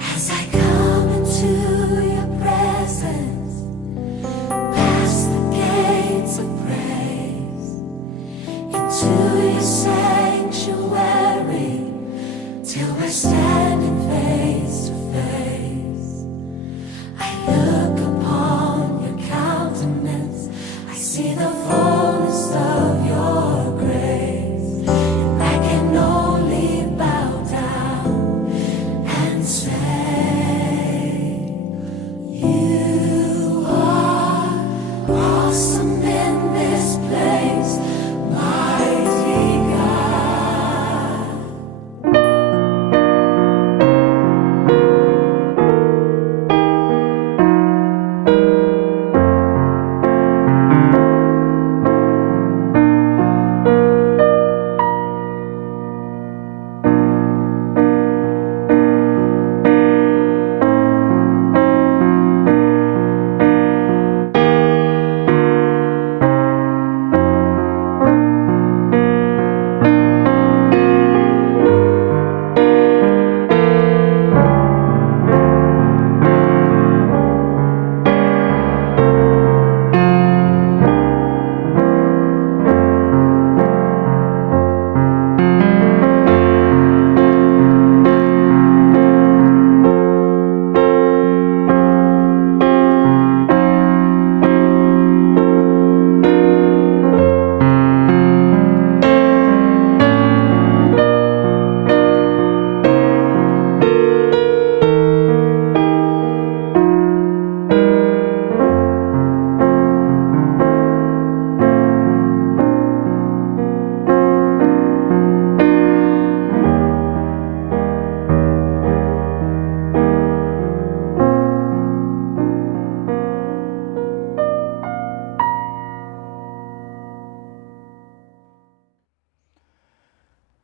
As I come into your presence, past the gates of praise, into your sanctuary, till we're standing face to face. I look upon your countenance, I see the fullness of your grace, and I can only bow down and say, you are awesome in this place, mighty God.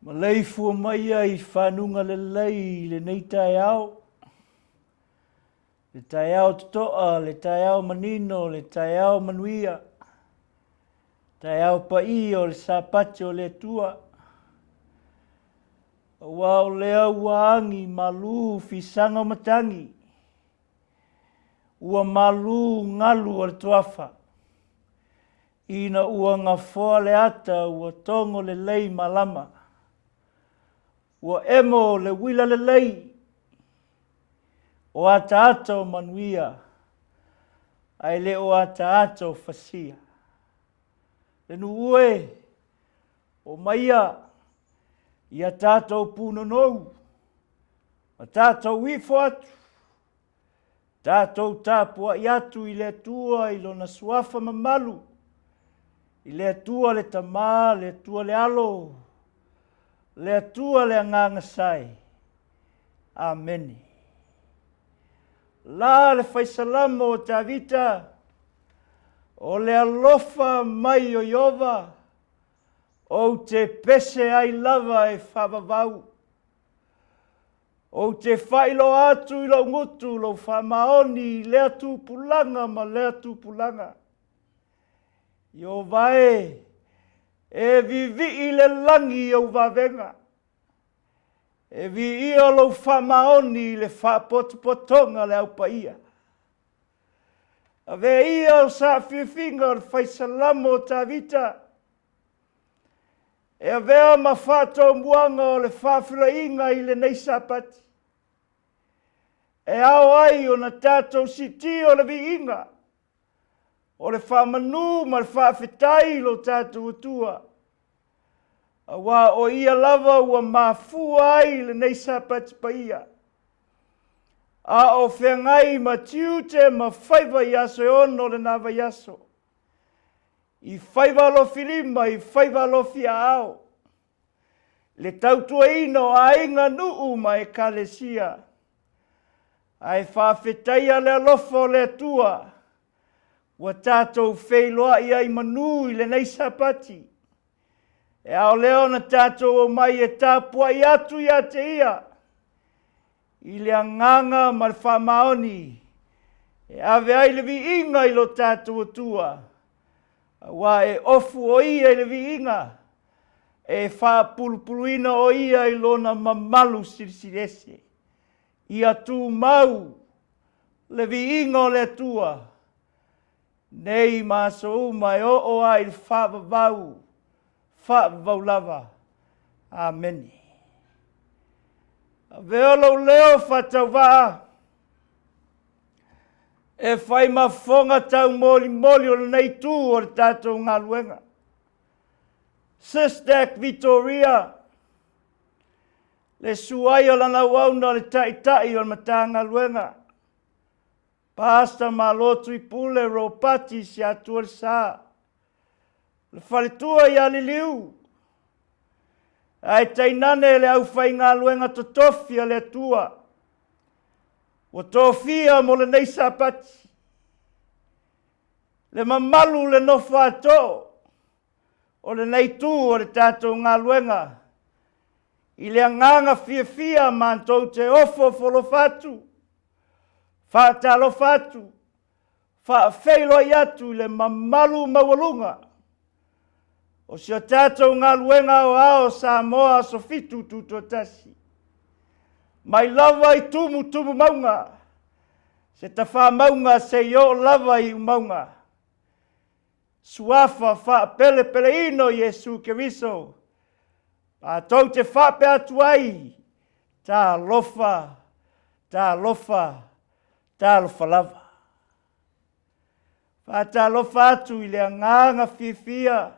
Malei fua mai ai whanunga le lei le nei tai au. Le tai au totoa, le tai au manino, le tai au manuia. Tai au pai o le Sapati o le tua. Ua o lea ua angi malu fisanga o matangi. Ua malu ngalu o le tuafa. Ina ua ngafoa le ata ua tongo le lei malama. Ua emo le wila le lei. O ata ata o manuia. Ai le o ata ata o fasia. Le nuue o maia. Ia tātou punonou. Ma tātou wifo atu. Tātou tāpua i atu i le atua i lona suafa mamalu. I le atua le tamā, le atua le alo. Le atua le anganga sai. Amen. La le faisalamo o tavita. O le alofa mai o Iova. O te pese ai lava e whavavau. O te whailo atu i lau ngutu lau whamaoni lea tūpulanga ma lea tūpulanga. Io vai e vivi i le langi au vavenga. E vi i o lau whamaoni le whapotopotonga le au paia. A ve i o sa whiwhinga o whaisalamo ta vita. E a vea ma whātou muanga o le Faafeiloaiga i le nei Sapati. E ao ai o na tātou siti o le viinga. O le whamanu ma le whaafetai lo tātou atua. A wā o ia lava ua mafua ai le nei Sapati paia. A o whengai ma tiute ma whaiva i aso e ono le nawa i aso. I whaiva lo filima, i whaiva lo fia ao. Le Tau'uina o ainga nuu ma e kalesia. Ai whawhetaia le alofa o le atua. Wa tātou Failauai ai manu i le nei Sapati. E ao leo na tātou o mai e tāpua i atu i ate ia. I le anganga ma le whamaoni. E ave ai le viinga i lo tātou atua. Wa e ofu o ia i le viinga. E whapulupuluina o ia i lona mamalu sirisirese. ia tu mau le viinga o le atua. Nei maso mai o ai whaavavau, whaavavau lava. Amen. Veolo leo whatauwaa. E whai mafonga tau moli moli o nei tū o le tātou ngā luenga. SISDAC Victoria. Le suai o lana wauna le Taitai o le mata ngā luenga. Pasta malotu I pule ropati si atua le sā. Le whaletua I aliliu. Ai tainane le au whai ngā luenga totofia le atua. O tofia mo le nei Sapati. Le mamalu le nofa ato. O le nei tū o le tātou ngā luenga. I le anganga fia mantou te ofo folofatu. Fata lo fatu. Faafeiloaiga le mamalu mawalunga. O si o tātou ngā luenga o ao Samoa so fitu tutotasi. Mai lava I tumu maunga. Se ta wha maunga se yo lava I maunga. Suafa wha pele ino Yesu Keriso. A tau te wha pe atu ai. Ta lofa lava. Wha ta lofa atu I le anganga fia.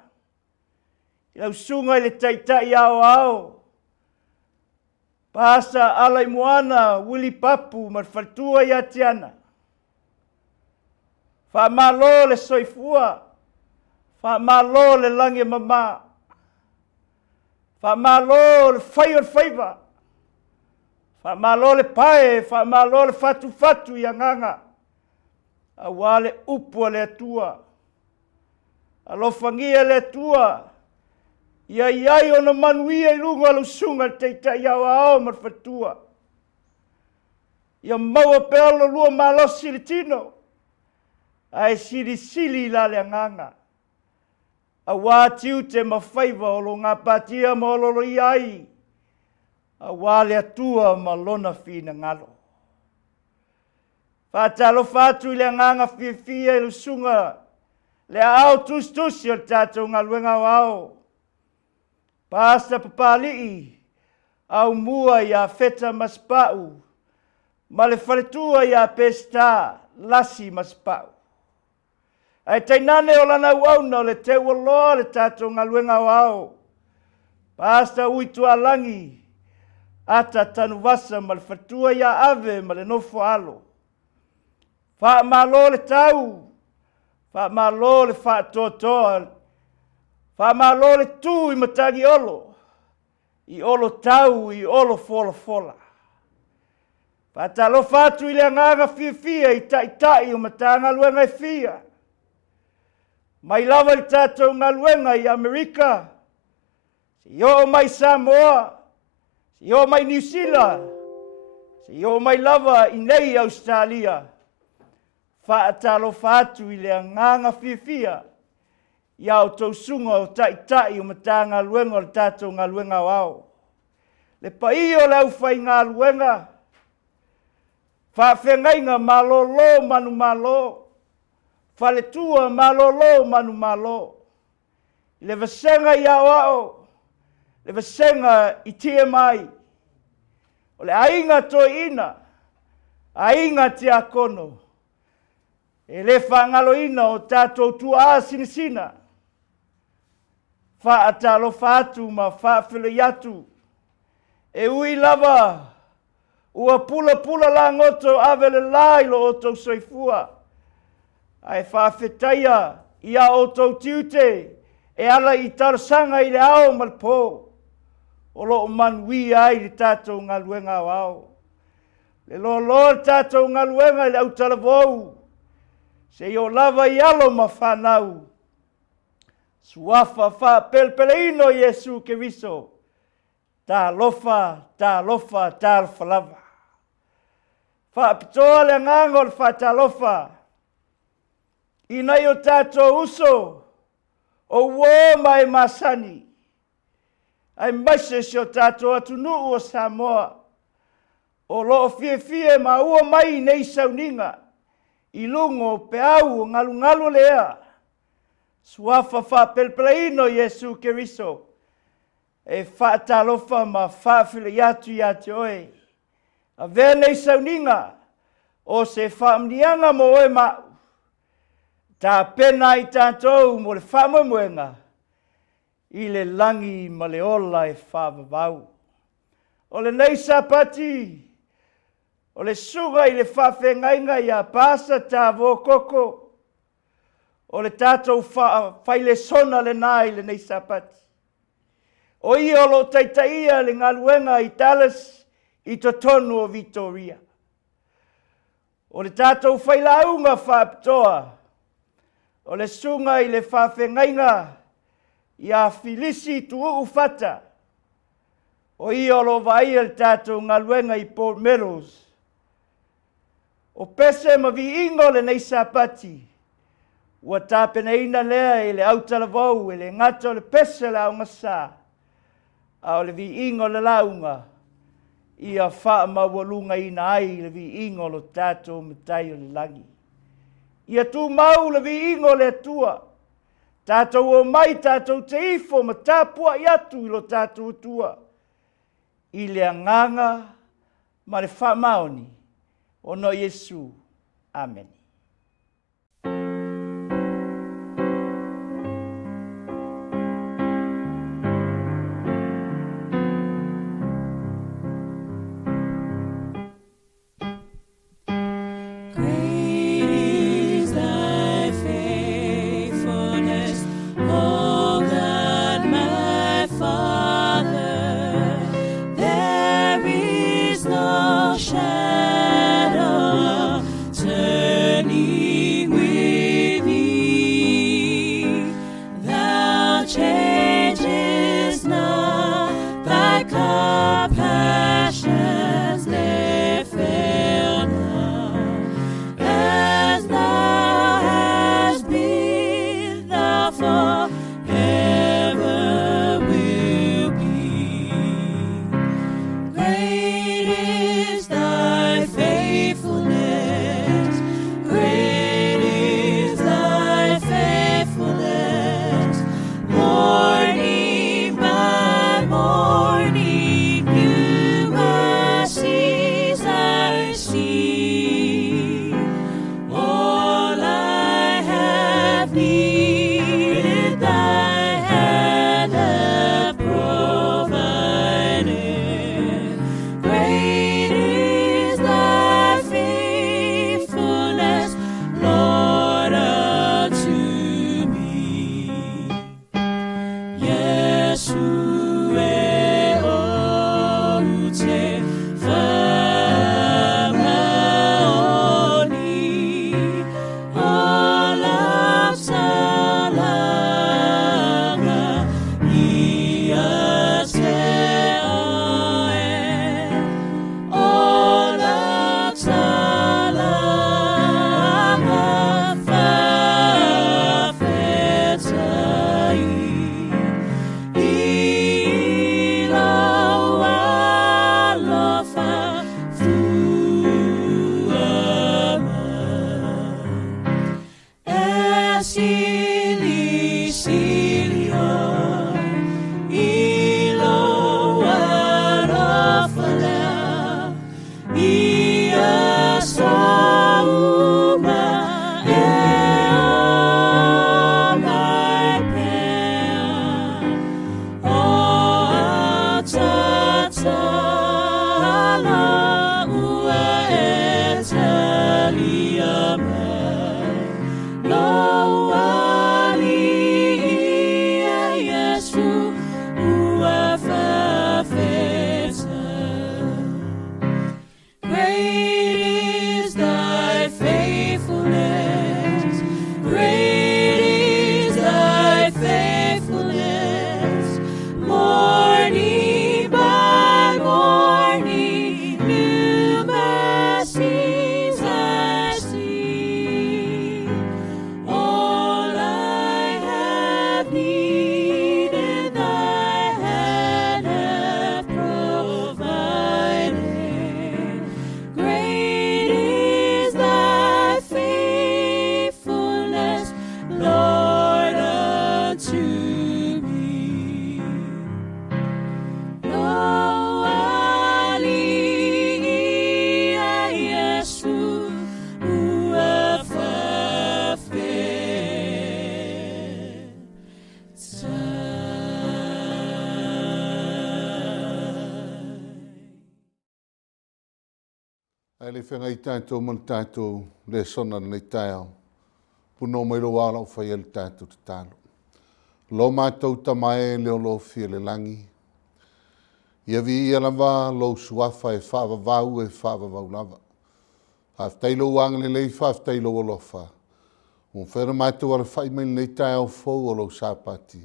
I lau sunga I le taitai ao. Pasa alai moana wili papu marfatua I atiana. Wha malo le soifua. Wha malo le lange mama. Wha malo le whaiva. Wha malo le pae. Wha malo le fatu I anganga. A wale upua le atua. A lofangia le atua. Ia iai o na manuia I lunga lu sunga teitai au ao marfatua. Ia maua pealo lua malosi le tino. Ai sili la le anganga. A wātiu te mawhaiva o lo ngā patia ma ololo iai. A wale atua ma lona fina ngalo. Whātalo whātu I le anganga fia I lu sunga. Le ao tusi o tātou ngā luenga o ao. Pasta papali'i, au mua ia feta maspau, ma le whaletua ia pesta lasi maspau. Ai tainane o lana uauna le te ualoa le tātou ngā luenga o au. Pasta uitu alangi, ata tanu vasa ma le whatua ia ave ma le nofo alo. Wha malo le tau, wha malo le wha totoa, wha malo le tū I matangi olo. I olo tau, I olo fola. Wha talo whatu I le anganga fia I taitai o matanga luenga I fia. Mai lava I tātou ngā luenga I Amerika. Si o mai Samoa. Si o mai New Zealand. Si o mai lava I nei Australia. Wha talo whatu I le anganga fia. Ia o tau sunga o taitai o matanga luenga o le tātou ngā luenga o au. Le pai o lau whai ngā luenga. Faafeagaiga malolo manu malo. Faletua malolo manu malo. Le vasenga ia o. Le vasenga I TMI. O le ainga Toeaina. Ainga te akono. E le whangaloina o tātou tua sinisina. Whaatalo whātu ma Faafeiloaiga. E ui lava. Ua pula la ngoto avele lailo o tau soifua. Ai whaafetaia ia o tau tiute. E ala I tarasanga I le ao malpo. O lo manui ai le tātou ngā luenga o ao. Le lo tātou ngā luenga I le au talavou. Se yo lava I alo ma whanau. Suafa wha pelpeleino Yesu Keriso. Tā lofa lava. Faapitoa le ngango le Fata lofa. Ina yo tātou uso. O wo mai masani. Ai maise si o tātou atu Tuu'u o Samoa. o loo fie ma ua mai nei Sauniga, i lungo pe au ngalu lea, suafa whapelpelaino Yesu Keriso, e whaatalofa ma Faafeiloaiga atu oe. A vea nei Sauniga, o se whaamnianga mo e mau, tā pena i tātou mo le whaamamuenga, i le langi ma le ola e whaavavau. O le nei Sapati, o le suga i le Faafeagaiga ia pasa Tavo Koko, o le tātou Failesona le nā i le nei Sapati. O ia o lo Taitai le ngaluenga i Talas i totonu o Vitoria. O le tātou Failauga Faapitoa, o le sunga i le Faafeagaiga ia Filisi Tuu'u Fata, o ia o lo vai le tātou ngaluenga i BROADMEDOWS. O Pese ma viingo le nei Sapati, ua tāpeneina lea i le autalavou i le ngata o le Pese la o ngasā, a o le viingo le launga, ia wha mawalunga ina ai le viingo lo tātou matai o le langi. Ia tu mau le viingo le atua, tātou o mai tātou te ifo ma tāpua i atu i lo tātou atua, i le anganga ma le wha maoni, o no Yesu. Amen. Ai le whenga I tātou man tātou le sona nei tāo. Puno mai lo wala o whai ele tātou te tālo. Lo mātou tamae leo lo fia le langi. Ia vi ia lava lo suafa e whaavavau e whaavavau lava. Faafeilo wang le lei faafeilo o lofa. Un whera mātou ala whai mai nei tāo fau o lo Sapati.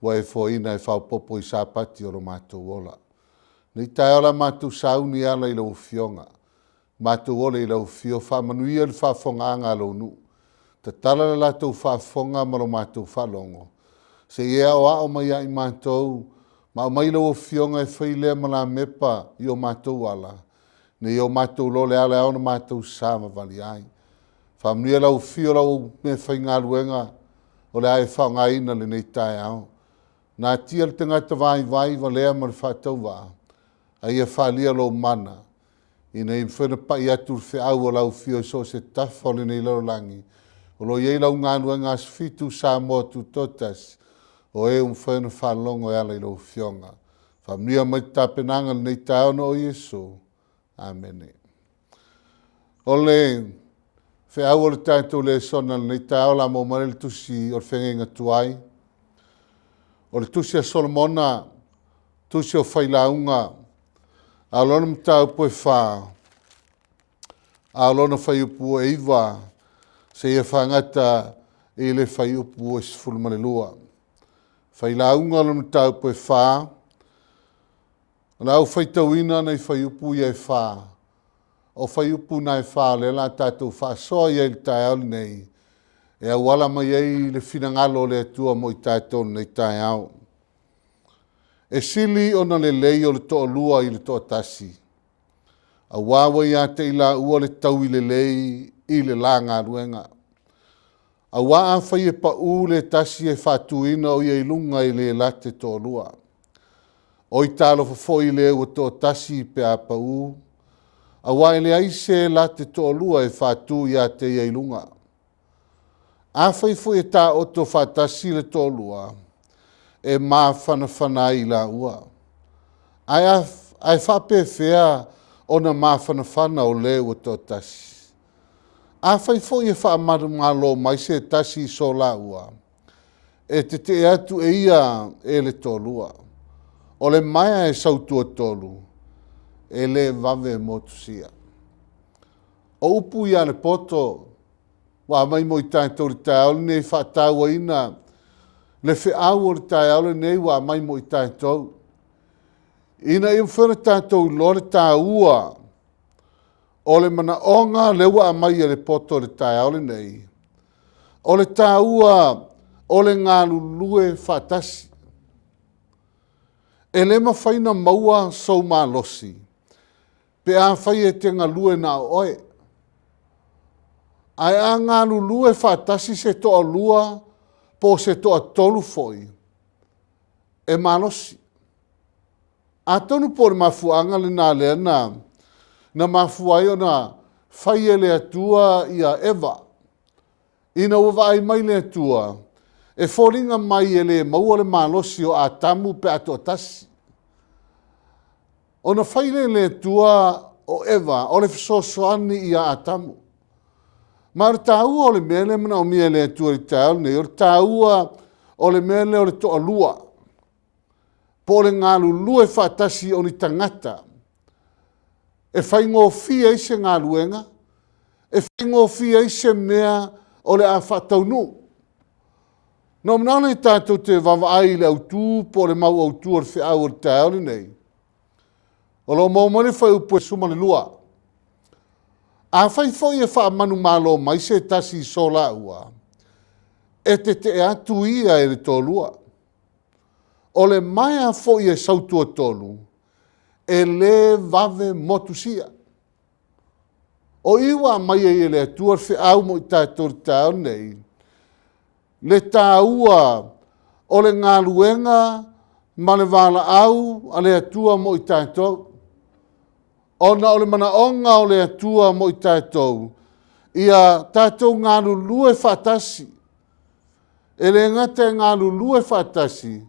Wa e fōina e whaupopo I Sapati o lo mātou ola. Nei tāo la mātou sauni ala I lo fionga. Mātou ole I lo fio whamanuia le whaafonga anga lo nu. Ta tala le latou whaafonga ma lo mātou whalongo. Se ia o ao mai ai mātou, ma mai lo fionga e whailea ma la mepa I o mātou ala. Ne I o mātou lole ala au na mātou sāma vali ai. Whamnia lau fio lau me whainga luenga o le ai whaunga ina le nei tai au. Nā tia le tangata vai va lea ma le whātau wā. Ai e whalia lo mana. I nei mwhena pai atu le whiau o lau fio so se tafo le nei lau langi. O lo iei lau ngā luenga as fitu sā moa tu totas. O e mwhena whalongo e ala I lau fionga. Whamnia mai tāpenanga le nei tai au no o Yesu. Amen. Ole whiau o le tātou le sona le nei tai au la mo mare le tusi o le whengenga tuai. O le tusi a Solomona, tusi o Failauga, a lona mtau poe wha, a lona whaiupu e iwa, se ia whangata e le whaiupu e Sefuluai lua. Failauga o lona mtau poe wha, la au whaitauina nei whaiupu i e wha, o whaiupu nei wha le la tātou wha soa i e le tai au nei, e a wala mai ei le finangalo le atua mo I tātou nei tai au. E sili ona le lei o le toa lua I le toa tasi. A wawa I a te ila ua le tau I le lei I le la ngā ruenga. A waa whai e pa u le tasi e whatuina o I lunga I le late toa lua. O I talo fo I le ua toa tasi pe a pa u. A waa le aise late toa lua e whatu I a te I lunga. A whai fo e tā o to whatasi le toa lua. E mā whana I la ua. Ai whape whea o na mā whana o le ua tō tasi. A whai fo I wha maru malo mai se tasi so la ua. E te atu e ia e le tōlua. O le maia e sautua tōlu. E le vave motusia. O upu ia le poto. Wa mai mo I tātou le tāolu ne whātaua ina. Le whiau o le tāolu nei wa mai mo I tātou. Ina I mwhena tātou lo le tāua. O le mana onga le wa mai le poto le tāolu nei. O le tāua o le ngā lulue whātasi. E le mawhaina maua sau mā losi. Pe a whai e te ngalue na oe. Ai a ngā lulue whātasi se toa lua po se toa tolu foi. E malosi. A tonu po le mafuanga le nā lea na mafuai o na whai e le atua I a Eva. Ina uwa ai mai le atua. E whoringa mai e le maua le malosi o a tamu pe ato tasi. O na whai le atua o Eva, o le fisosoani I a atamu. Ma o le tāua o le mele mana o mia le atua I tāu nei, o le tāua o le mele o le toa lua. Po le ngā lulue whātasi o ni tangata. E whai ngō fia I se ngā luenga. E whai ngō fia I se mea o le a whātaunu. No mnana I tātou te wawai le autu po le mau autu o le whiau o le tāu nei. O lo maumane whai upu e suma le lua. A whai foi e wha manu malo mai se tasi so la ua. E te atu ia e le tōlua. O le maia foi e sautua tolu. E le vave motusia. O iwa mai e le atua whi au mo I tātou tāu nei. Le tāua o le ngā luenga ma le wala au a le atua mo I tātou. Ona o le manaonga o le atua mo I tātou. Ia tātou ngā lulue whātasi. E le ngata ngā lulue whātasi.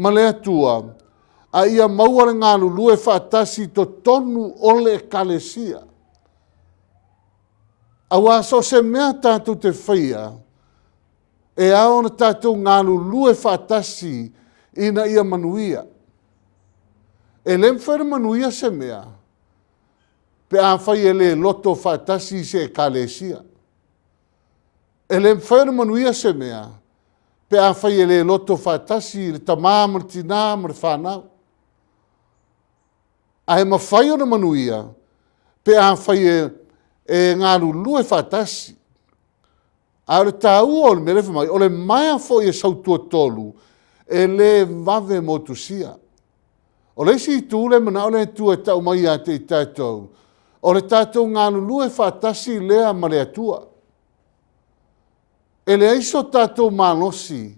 Ma le atua. A ia maua le ngā lulue whātasi to tonu o le kalesia. Awa so se mea tātou te whaia, e ao na tātou ngālu lue whātasi ina ia manuia. E lem whaira manuia se mea, pe a whai e le loto whātasi se kalesia. E lem whaira manuia se mea, pe a whai e le loto whātasi le tamā martina mar whanau. A he mawhai o na manuia, pe a whai e ngāru lue whātasi. A le tāu o le merefa mai, o le maia fo i e sautua tolu, e le vave motusia. O le si tūle mana o le tua tau mai a te i tātou. O le tātou ngāru lue whātasi lea ma le atua. E le aiso tātou malosi,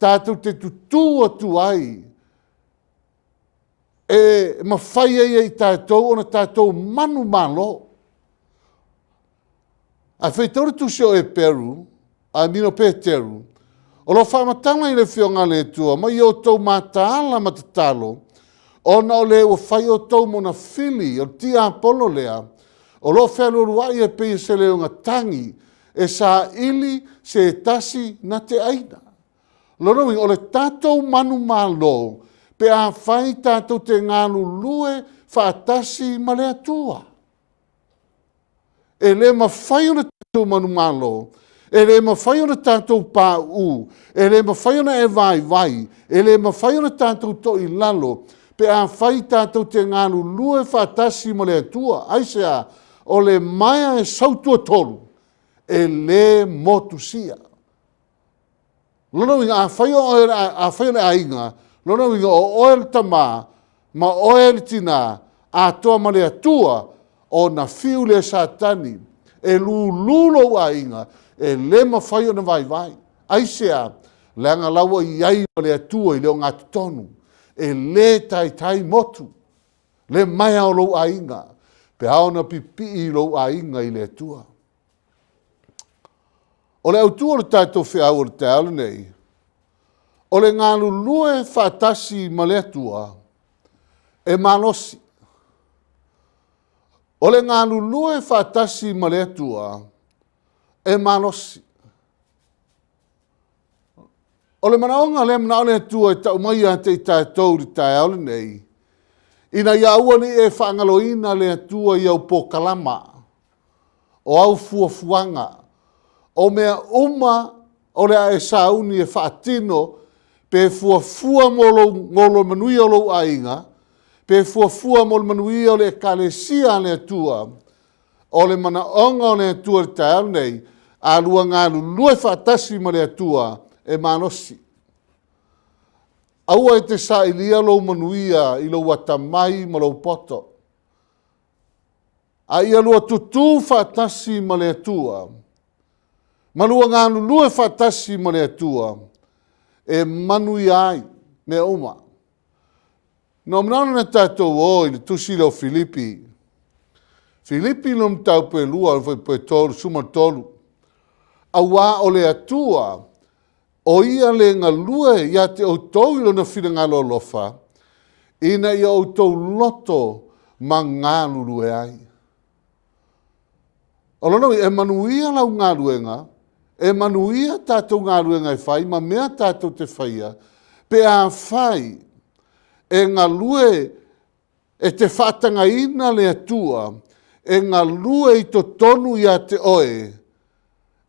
tātou te tutu o tuai, e mawhai e i tātou o na tātou manu malo. A whaitore tusi o e Peru, a mino Peteru, o lo whamatanga i le whionga le tua, mai o tau mātaala matatalo, o na o le o whai o tau mona fili, o tia apolo lea, o lo whaluruai e pei se leonga tangi, e sa ili se tasi na te aina. Loroi, o le tātou manu malo, pe a whai tātou te ngālu lue whaatasi ma le atua. E le mawhai o na tātou manu malo, e le mawhai o na tātou pāu, e le mawhai o na e vai, e le mawhai o na tātou to i lalo, pe a whai tātou te ngālu lue whaatasi ma le atua. Aisea, o le maia e sautua tolu, e le motusia. Lono inga a whai o le ainga, lono inga o oel tamā, ma oel tina, a toa ma le atua, o na fiu le satani, e lulo a inga, e le mawhai o na vai. Aisea, le anga laua i ai ma le atua i leo ngātu tonu, e le taitai motu, le mai o lo a inga, pe hao na pipi i lo a inga i le atua. O le autua le tātou whiau o le te aole nei, o le ngālu lue whātasi ma le atua, e malosi. O le ngālu lue whātasi ma le atua, e malosi. O le manaonga le mana ole atua e tau mai a te i tātou ri tai aole nei, ina ia ua ni e whaangaloina le atua i au pōkalama, o au fuafuanga, o mea o le ae sauni e whaatino, pe fuafua ngolo manui o lo ainga, pe fuafua mo le manui o le kalesia le atua, o le manaonga o le atua le tai nei, a lua ngālu lue whaatasi ma le atua e manosi. Aua e te sa ilia lo manuia i lo watamai ma lo poto. A ia lua tutu whaatasi ma le atua, ma lua ngālu lue whaatasi ma le atua, e manui ai me uma. No mnana na tātou o i le tusi leo Filipi. Filipi no mtau pe lua, pe tolu, suma tolu. Awa o le atua, o ia le ngalue, ia te o tau ilo na whina ngalo lofa, ina ia o tau loto ma ngālu lue ai. O lono e manuia lau ngāluenga, e manuia tātou ngāluenga e whai, ma mea tātou te whaia, pe a whai, e ngā lue, e te whātanga ina le atua, e ngā lue i to tonu i a te oe,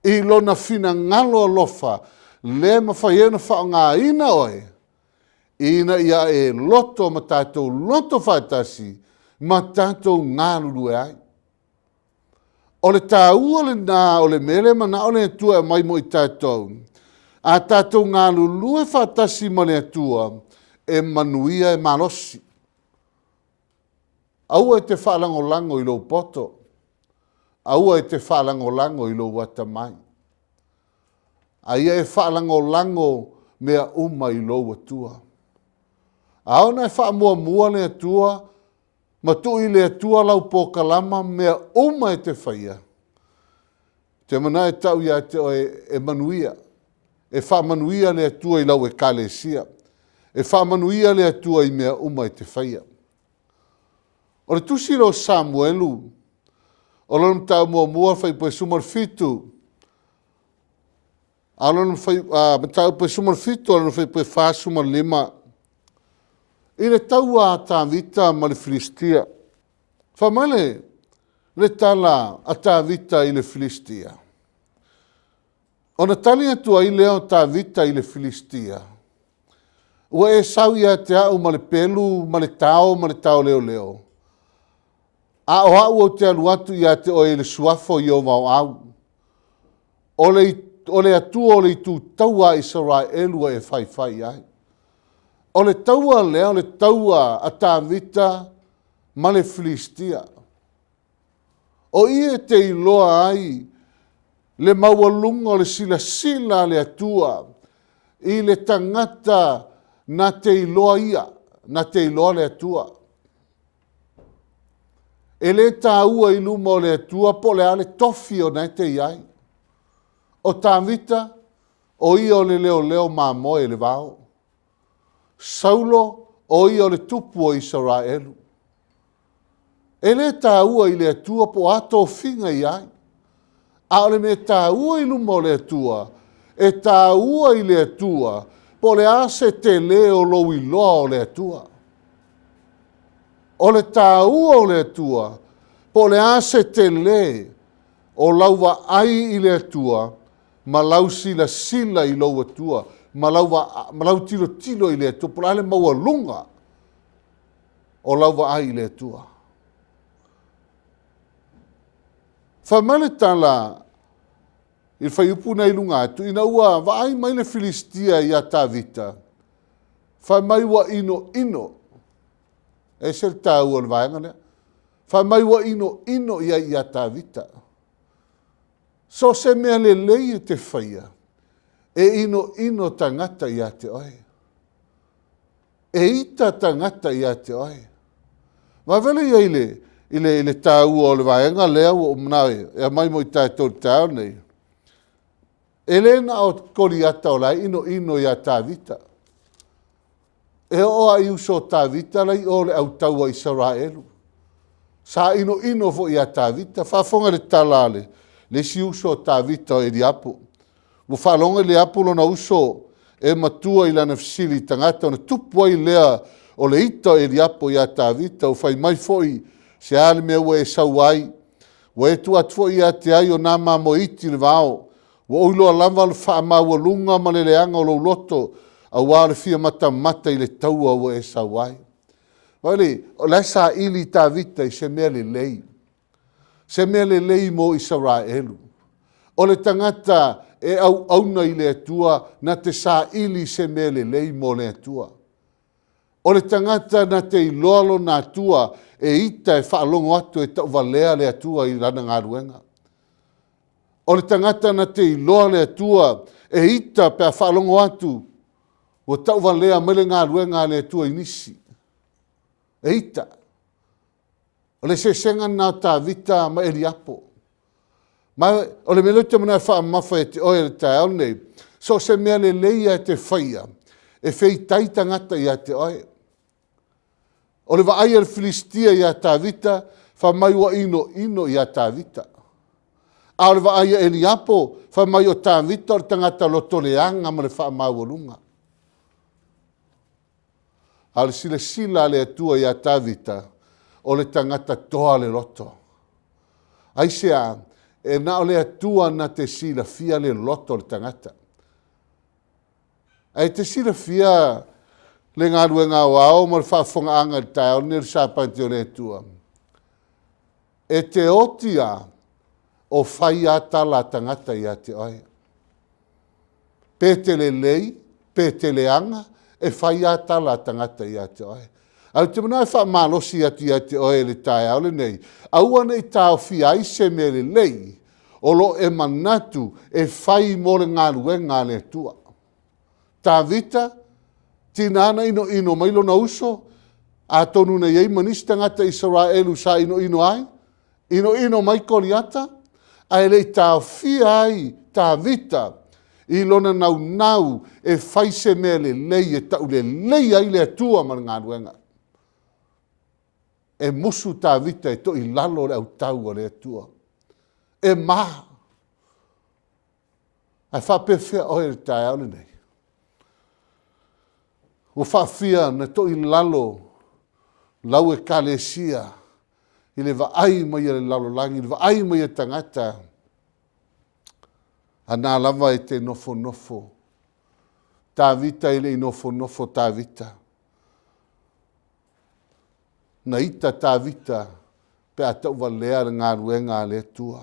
i lona whina ngalo alofa, le mawhai e na whaonga ina oe, ina ia e loto ma tātou loto whaitasi, ma tātou ngālu lue ai. O le tāua le nā, o le mele ma na o le atua e mai mo i tātou, a tātou ngālu lue whaitasi ma le atua, e manuia e malosi. Aua e te whalangolango i lo poto. Aua e te whalangolango i lo watamai. Aia e whalangolango mea uma i lo atua. Aona e whaamua le atua, ma tu i le atua lau pōkalama mea uma e te whaia. Te mana e tau ia te e manuia. E whaamanuia le atua i lau e kalesia. E whaamanuia le atua i mea uma e te whaia. O le tusi lo Samuelu, O lona tau mua fai poe sumar fitu. A lona fai tau poe sumar fitu, a lona fai poe wha sumar lima. I le tau a tā vita ma le Filistia. Whamale, le tala a tā vita i le Filistia. O na tali atua i leo tā vita i le Filistia. Ua e sau ia te au ma le pelu, ma le tau leo leo. A o au o te alu atu ia te oe le suafo i o mau au. O le atua o le tu taua Israelu e fai ai. O le taua lea, o le taua a tā vita ma le Filistia. O ie te iloa ai le maualunga o le sila le atua i le tangata na te iloa ia, na te iloa le atua. E le tāua i luma o le atua po le ale tofi o nei te iai. O tā vita, o ia o le leo mamoe le vao. Saulo o ia o le tupu o Israelu. E le tāua i le atua po ato finga iai. A o le me tāua i luma o le atua, e tāua i le atua, po le ase te leo lo i loa o le atua. O le tāua o le atua, po le ase te le o lauwa ai i le atua, ma lau sila i lau atua, ma lau tilo i le atua, po le maua lunga o lauwa ai i le atua. Whamale tala i whai upu nei lunga atu, ina ua waai mai le Filistia i a tā vita. Whai mai wa ino. E se le tā ua le vaenga lea. Whai mai wa ino i a tā vita. So se mea le lei te whaia. E ino tangata i a te oe. E ita tangata i a te oe. Ma vele i le tā ua o le vaenga lea o mnawe. E mai mo i tā tō tāo nei. Elena o koriata o lai ino i a tā vita. E o a iuso tā vita lai o le au taua Israelu. Sa ino fo i a tā vita. Whafonga le talale. Le si uso tā vita o e diapo. Mo whalonga le apo lona uso e matua i lana fisili tangata. Ona tupu ai lea o le ita o e diapo i a tā vita. O whai mai foi se ale mea ua e sauai. Wa e tu atfo i a te ai o nama mo iti le vao. Wa oiloa lava le whaamaua lunga ma le leanga o lo loto a wale fia mata i le taua o e sauai. Wale, o lai sa ili tā vita i se mea le lei. Se mea le lei mo Israelu. O le tangata e auna i le atua na te sa ili se mea le lei mo le atua. O le tangata na te iloalo na atua e ita e whaalongo atu e tau valea le atua i rana ngā ruenga. O le tangata na te iloa le atua e ita pe a whaalongo atu o tau valea mele ngā ruenga le atua inisi. E ita. O le sesenga nā tā vita ma eri apo. O le melota mana wha mafa e te oe le tā au nei. So se mea le leia e te whaia. E whei taitangata i a te oe. O le vaai al Filistia i a tā vita, wha mai wa ino i a tā vita. A le vaai e li apo, wha mai o tā vita o le tangata loto leanga ma le wha maualunga. A le sila le atua i a tā vita, o le tangata toa le loto. Aisea, e na o le atua na te sila fia le loto le tangata. Ai te sila fia le ngā ruenga o ao ma le whaafonga anga le tai, o le Sapati o le atua. E te otia o whai ata la tangata i a te oe. Pe te le lei, pe te le anga, e whai ata la tangata i a te oe. Au te mana e wha malosi ati a te oe le tai au le nei. Aua nei tau fia i se me le lei, o lo e manatu e whai mo le ngā ruenga le atua. Tā vita, tinana ino mailo na uso, a tonu na iei manisi tangata Israelu sa ino ai, ino mai koriata, a ele tau fia ai tā vita, i lona nau e whaise mea le lei, e tau le lei ai le atua ma ngā ruenga. E musu tā vita e to i lalo le au tau le atua. e maha. Ai whapewhia oe re tae au nei. O whawhia na to i lalo, lau e kalesia, i le vaai mai le lalo langi, le vaai mai e tangata, a nā lava e te nofo nofo, tā vita i le i nofo nofo tā vita. Na ita tā vita, pe a tau walea le ngā ruenga le tua.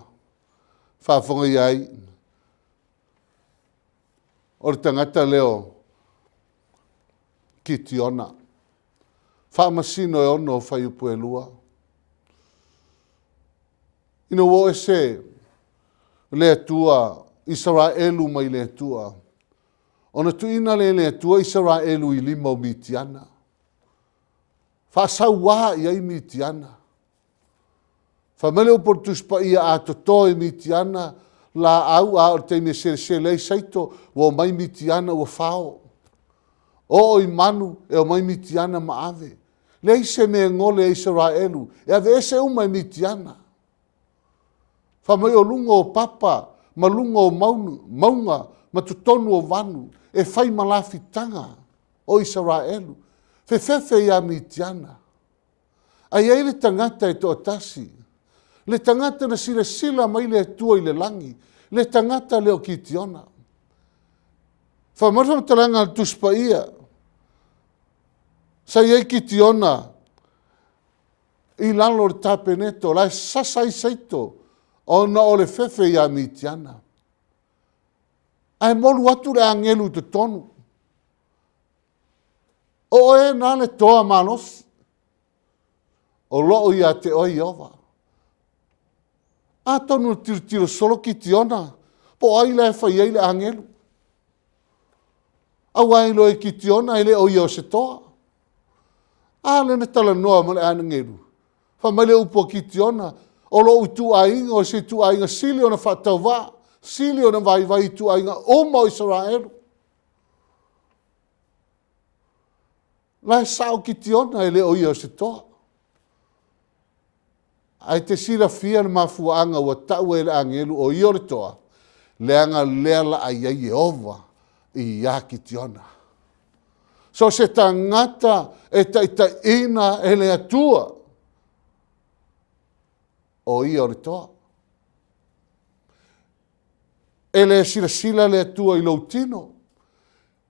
Whaafonga i ai, o le tangata leo, ki tiona. Whaamasino e ono whai upu e lua. Ino wo e se, le tua, Israelu mai le tua. Ona tuina le tua, Israelu i lima o mitiana. Whaasau wā i ai mitiana. Whamele uportus pa ia a toto e mitiana, la au a o teime se lei saito, wo mai mitiana wa whao. O i manu e o mai mitiana maave. Lei se me ngole Israelu, e ave ese umai mitiana. Whamai o lunga o papa, ma lunga o maunga, ma tutonu o vanu, e whai malawhitanga o Israelu. Whewhewhe ia mitiana. Ai ei le tangata e toa tasi. Le tangata na sila mai le tua i le langi. Le tangata leo ki tiona. Whamarama talanga al tuspa ia. Sa iei ki tiona. I lalo le tapeneto. Lai sasai saito. Ona o le whewhe ia mitiana. Ai molu atu le angelu te tonu. O e nā le toa manos. O loo ia te oi ova. A tonu tiro solo ki tiona. Po ai le whai ei le angelu. Au ai lo e ki tiona ele oi o se toa. A le ne tala noa ma le angelu. Whamele upo ki tiona. O lo tu ainga o se tu ainga sili o na whatau wā. Sili o na vai tu ainga o mo Israelu. Lai sao ki tiona ele oi o se toa. Ai te sira fia na mafuanga wa tau e le angelu o i o le toa. Leanga leala ai ai Jehova i ia ki tiona. So se tangata e taitaina e le atua o i o le toa. E le sila le atua i Leutino.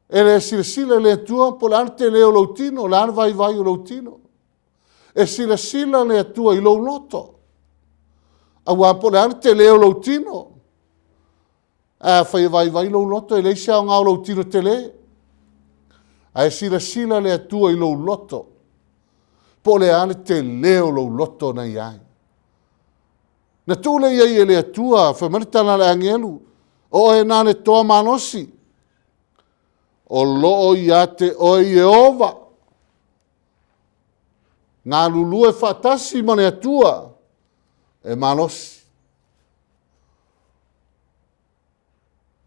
E le sila le atua po l'arte leo Leutino, l'ar vai o Leutino. E sila le atua i Loto. A wapo l'arte leo Leutino. A fai vai Loto e le sia o ngau Leutino te le. A sila le atua i Loto. Po le ane te leo Loto na iai. Na tūle iai e le atua, fai maritana le angelu. O e nane toa manosi. O loo ia te oi Jehova. Ngā lulu e whatasi mane atua. E manosi.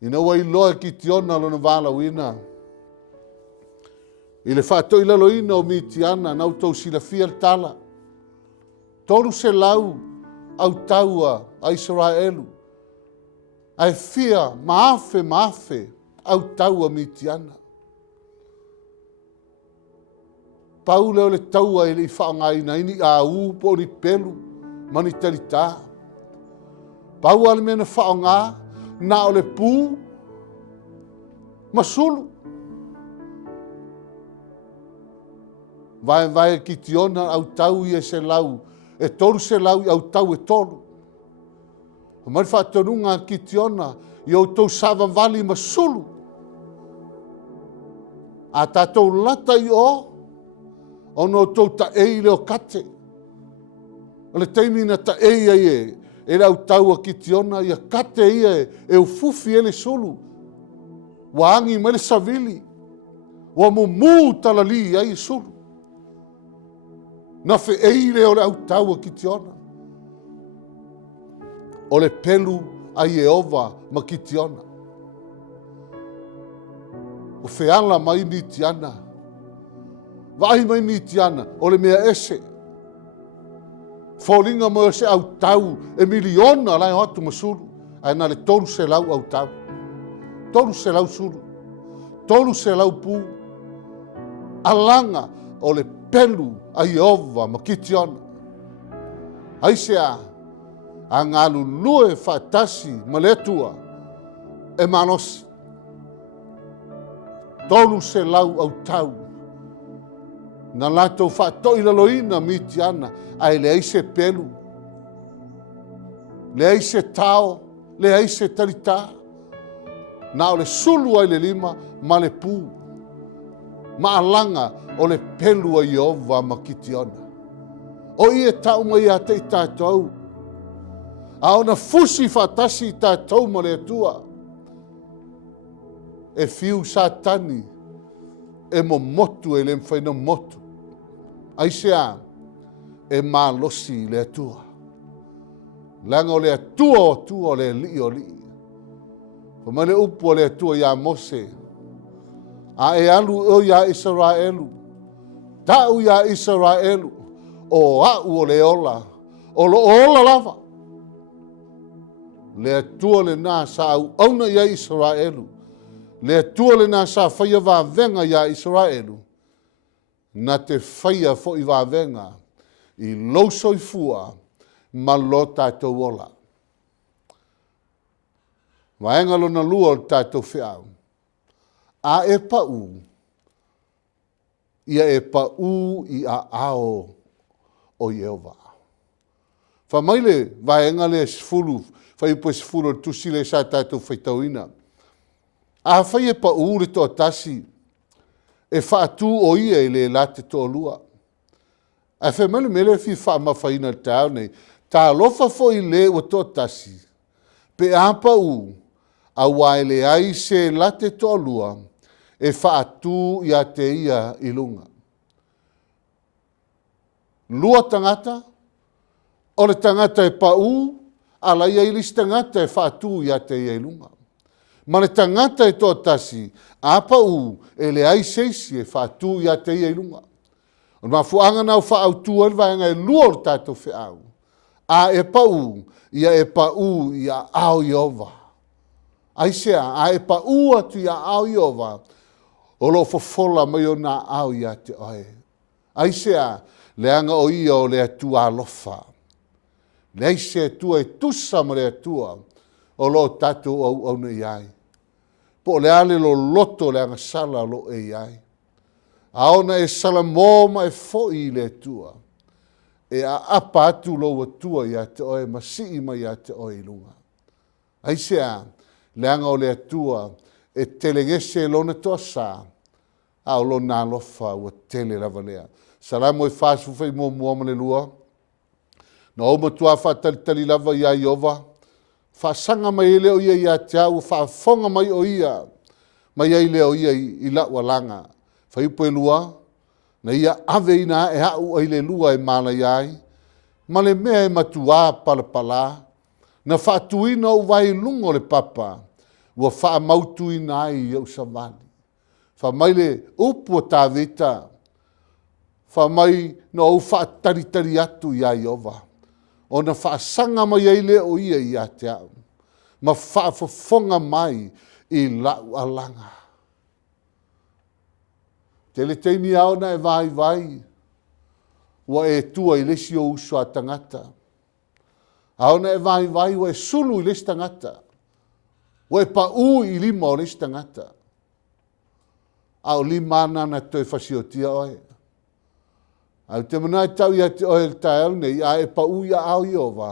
Ina wai loa ki tiona lona wala wina. I le whato i lalo ina o mitiana nau tau sila fia tala. Toru se lau au taua a Israelu. Ai fia maafe au taua mitiana. Pau leo le taua e le whaongai na ini a po ni pelu mani tarita. Pau ale mena whaonga na o le pū masulu. Vai ki tiona au tau i e se lau. E toru se lau i au tau e toru. Mari whatonunga ki tiona i au tau sawa vali masulu. A tātou lata i o. Ono tau ta ei leo kate. O le teimi na ta ei ai e. E lau tau a ki tiona i a kate ia e ufufi ele sulu. Wa angi mele savili. Wa mumu talali ai sulu. Na fe ei leo le au tau a ki tiona. O le pelu a Jehova ma ki tiona. O feala mai mi tiana. Vai mai mitiana, o le mea ese. Fōlinga mo se au tau, e miliona lai hotu masuru, ai na le tolu se lau au tau. Tolu se lau suru, tolu se lau pū, alanga o le pelu a Iova ma kitiona. Ai sea, a ngā lulue whaatasi ma le atua, e manosi. Tolu se lau au tau, na lato whaatoi laloina miti ana, ai le aise pelu, le aise tao, le aise tarita, na o le sulu ai le lima, ma le pū, ma alanga o le pelu a Iova ma kitiona. O ia tau mai a te tātou, a ona fusi whaatasi tātou ma le atua, e fiu satani, e mo motu e le mwhaina motu. Aisea, e malosi le atua. Langa o le atua o tua o le li o li. Pama le upu o le atua ia Mose. A e alu o ia Israelu. Tau ia Israelu. O au o le ola. O lo ola lava. Le atua le nā sa au auna ia Israelu. Le atua le nā sa whaia vāvenga ia Israelu. Na te whaia fo i vāvenga. I lauso i fua. Ma lo tātou ola. Waenga lo na lua o tātou whiau. A e pa u. Ia e pa u i a ao o Iova. Whamaile waenga le sefulu. Whaipo sefulu tusi le sa tātou whaitauina. A whai e pa u le tō tasi. E whaatu o ia i le late tō lua. A whaimale mele fi whaamawhaina tāu nei. Tā lofa fo i le o tō tasi. Pe a pa u. A waile ai se late tō lua. E whaatu i a te ia i lunga. Lua tangata. O le tangata e pa u. Ala ia ilis tangata e whaatu i a te ia i lunga. Ma le tangata e tō tasi, a pa u e le ai seisi e whaatu i a te ia i lunga. O ma fuanga nau whaautu e vaenga e lua o tātou whiau. A e pa u, ia e pa u i a ao Iova. Ai sea, a e pa u atu i a ao Iova, o lo fofola mai o nā ao i a te oe. Ai sea, le anga o ia o le atua alofa. Le aise atua e tusa ma le atua, o lo tātou au na iai. Po le ale lo loto le anga sala lo e iai. Aona e sala mōma e foi le tua. E a apa atu lo atua i a te oe masi ima i a te oe lunga. Aisea, le anga o le atua e telengese lo na toa sa. A o lo nā lofa ua tele lava lea. Salamo e whāsu whai mō muama le lua. Na o matua whātalitali lava i a Iova. Whaasanga mai e leo ia i a te au, whaafonga mai o ia, mai ai leo ia i laua langa. Whaipo e lua, na ia ave ina e hau ai le lua e mana iai, ma le mea e matua palapala, na whaatuina o vai lungo le papa, ua wha mautuina ai i au savani. Wha mai le upu o tā vita, wha mai no au whaataritari atu i a Iova. O na whaasanga mai ai leo ia i a te au. Ma whaafofonga mai i lau alanga. Te le teini au na e vai. Ua e tua i lesi o uso a tangata. Au na e vai ua e sulu i lesi tangata. Ua e pa u i lima o lesi tangata. Au lima na toi fasiotia oe. Au te mana tau ia te oe le tae au nei, a e pa u ia au Iova.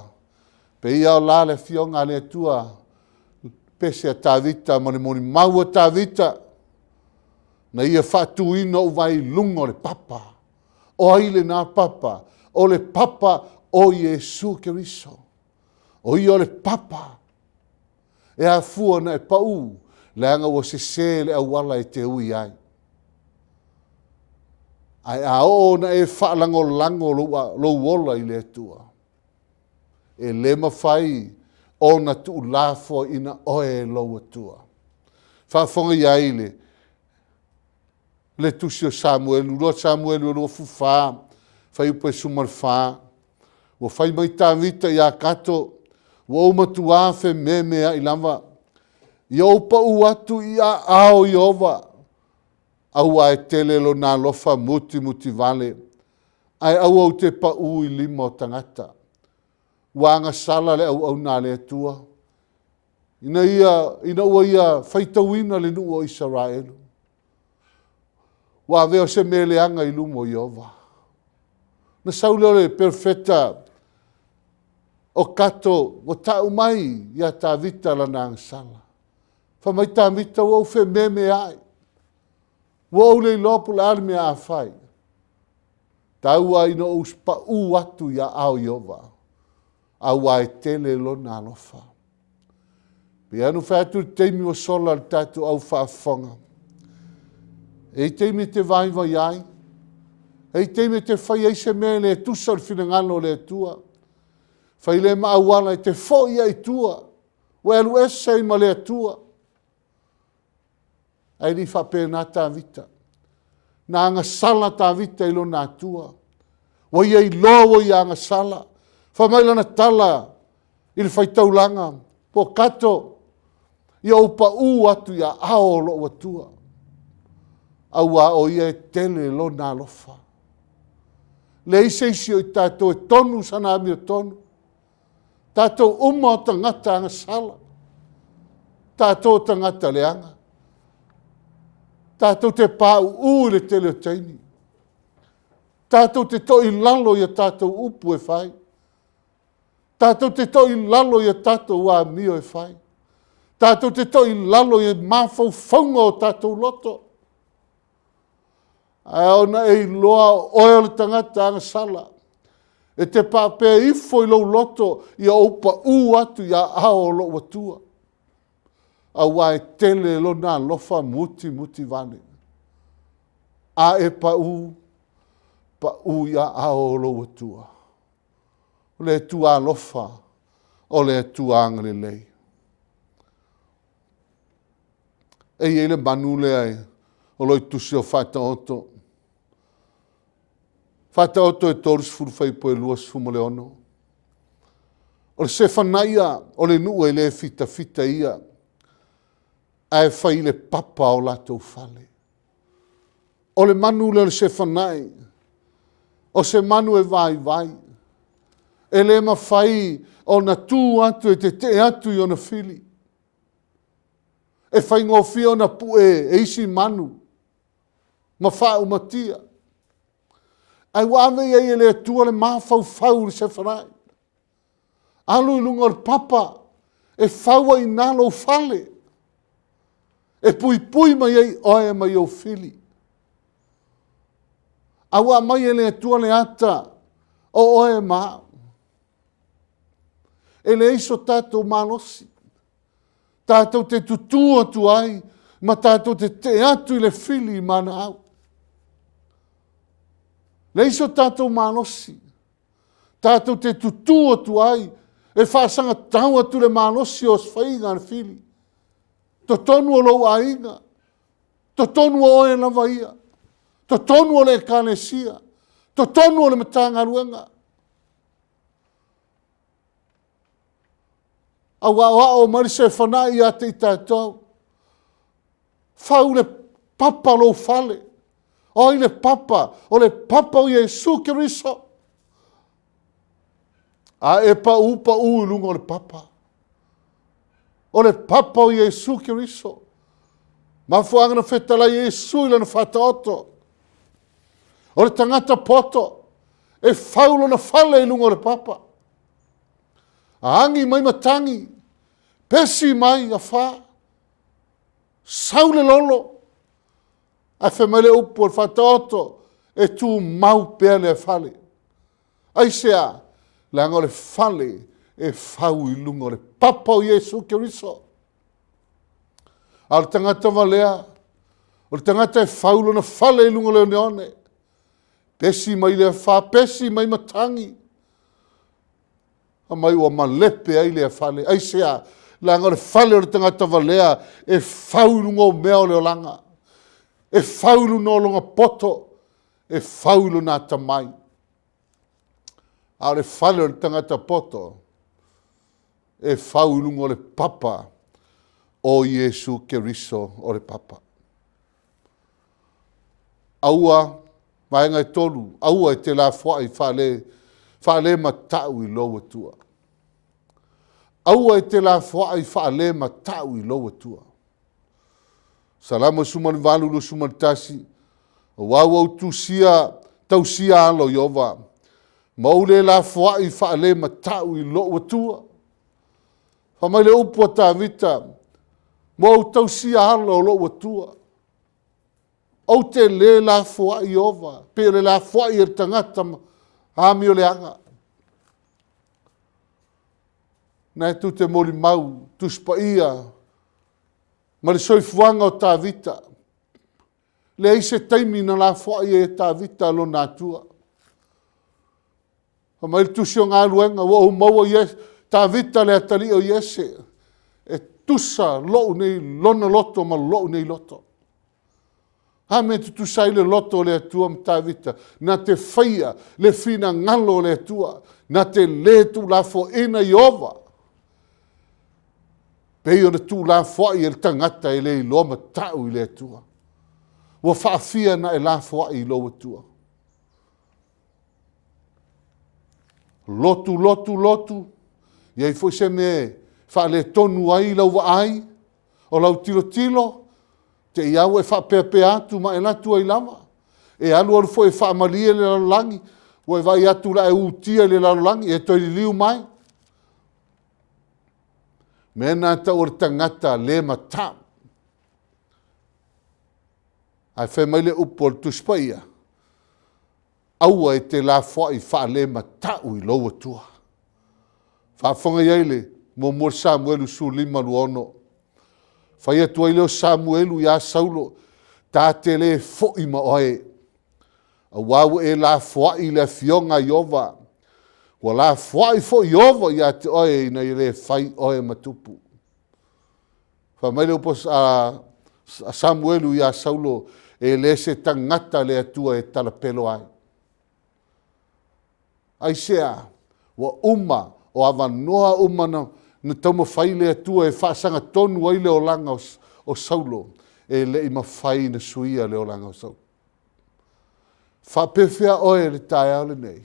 Pe ia o la le fionga le tua, pese a tāvita, mani moni mau a tāvita. Na ia whatu ino u vai lungo le papa. O aile nā papa, o le papa o Iesu Keriso. O ia o le papa. E a fua na e pa u, le anga o se le awala e te ui ai. Ai a o na e whaalango lo wola i le tua. E le mawhai o na tu lafo ina oe lo atua. Whaafonga i aile. Le tusi o Samuelu, lo Samuelu lo fufa, whai upe sumar wha. Ua whai mai tā vita ia kato, ua umatua fe memea I lava. Ia upa u atu ia ao Iova. Au ai tele lo nā lofa muti vale. Ai au te pa u I lima o tangata. Ua anga sala le au nā le atua. Ina ua ia whaitauina le nuu o Israelu. Ua veo se meleanga I lumo Iova. Na saule le perfeta o kato o tau mai ia tā vita la nā sala. Whamai tā vita wau fe meme ai. Wau le lopu la arme a whai. Tau ai no uspa u atu ia au Iova. Au ai tele lo nā lofa. Pe anu whātu teimi o sola tatu au whaafonga. E teimi te vaiva iai. E teimi te whai eise mea le tusar finangano le tua. Whai le maawala te fo ia I tua. Welu ese I ma le tua. Ai ni whapena tā vita. Nā anga sala tā vita ilo nā tua. Wa ia I loa I anga sala. Whamailana tala I le whaitaulanga. Po kato. Ia upa u atu ia ao lo atua. Aua o ia e tele lo nā lofa. Le isi o I tātou e tonu sana ami o tonu. Tātou uma o tangata anga sala. Tātou tangata leanga. Tātou te pāu u le tele o teini. Tātou te toi lalo ia tātou upu e whai. Tātou te toi lalo ia tātou wā mio e whai. Tātou te toi lalo ia mawhau whaunga o tātou loto. Ai ona e loa oe le tangata anga sala. E te pāpea ifo I lau loto ia upa u atu ia ao lo watua. A wai tele lo nā lofa muti vane. A e pa u ia ao lo watua. O le tua lofa, o le tua angale lei. E ele manule ai, o loi tusi o Fata oto. Fata oto e toris furufai po e luas fumoleono. O le sefanaia, o le nuu e le fita ia. Ai fai le papa o latou fale. O le manu le sefanai. O se manu e vai. E le mawhai o na tū atu e te atu I ona fili. E whai ngofia o na pue e isi manu. Ma whau matia. Ai wawe e le atua le mawhau le sefanai. Alu I lunga o le papa. E whaua I nalo fale. E pui mai ei oe mai o fili. Awa mai e le atua le ata o oe maa. E le iso tātou malosi. Tātou te tutu atu ai, ma tātou te atu I le fili I mana au. Le iso tātou malosi. Tātou te tutu atu ai, e whaasanga tau atu le malosi o sfaiga le fili. To tonu o lau ainga. To tonu o oe lava ia. To tonu o le kalesia. To tonu o le Matagaluega. Awa o mari se whanai ia te I tātou. Whau le papa lo fale. Oi le papa. O le papa o Jesu Kiriso. A e pa u lunga o le papa. O le papa o Jesu Kiriso. Ma fuanga na whetala Jesu ila na Fata oto. O le tangata poto. E faulo na fale I lunga o le papa. A angi mai matangi. Pesi mai a wha. Saule lolo. A whemele upo o le Fata oto. E tu mau pea le fale. Ai sea. Langa o le fale. E fau I lunga o le papa o Jesu Kiriso. A le tangata valea. O le tangata e faulo na fale I lunga le neone. Pesi mai le wha, pesi mai matangi. A mai ua malepe ai le fale. Ai sea, langa o le fale o le tangata valea. E faulo o mea o le olanga. E faulo no longa poto. E faulo na tamai. a le fale o le tangata poto, e fau ilungo le papa o Iesu Keriso o le papa. Aua, maenga e tolu, aua e te la fuai whaale matau I loa tua. Aua e te la fuai whaale matau I loa tua. Salama suman valu lo suman tasi, wau au tausia alo Iova, maule la fuai whaale matau I loa tua. Whamaile upua tā vita, mau tausia alo loa tua. Au te le la fuai Iova, pe le la fuai e tangata Aimaleaga. Nai tu te mori mau, tu spaia, ma le soifuanga o tā vita. Le eise taimi na la fuai e tā vita lo nātua. Ma il tu sio ngā luenga, wa o maua yes, tā vita le atali o yese. E tusa lou nei lona loto ma lou nei loto. Ha me tu sai le loto le atua ma tā vita. Na te whaia le fina ngalo le atua. Na te le tu la fo ina Iova. Pei ona tu la fuai e tangata e le iloa ma tau I le atua. Wa whaafia na e la fuai I loa tua. Lotu, lotu, lotu. Iai foi se me whaale tonu ai lau wa ai. O lau tilo tilo. Te iau e whapea atu ma e natu ai lama. E alu alu foi e whaamalia le lalolangi. Wa e vai atu la e utia le lalolangi. E toi liu mai. Mena ta o tangata le mata. Ai fe mai le upol tu spaia. Aua e te la fuai whaale mata I loa tua. Whaafonga iele mo mor Samuelu su lima luono. Whai atua I leo Samuelu ia Saulo. Tā te le foi ma oe. A wau e la fuai le fionga Iova. Wa la fuai fo Iova ia te oe ina I le whai oe matupu. Whamai leo pos a Samuelu ia Saulo e le se tangata le atua e talapelo ai. Ai sea, wa o awanoa na tauma whai le atua e whaasanga tonu ai leo langa o Saulo e le ima whai na suia leo langa o Saulo. Whapewhia oe le tae ale nei.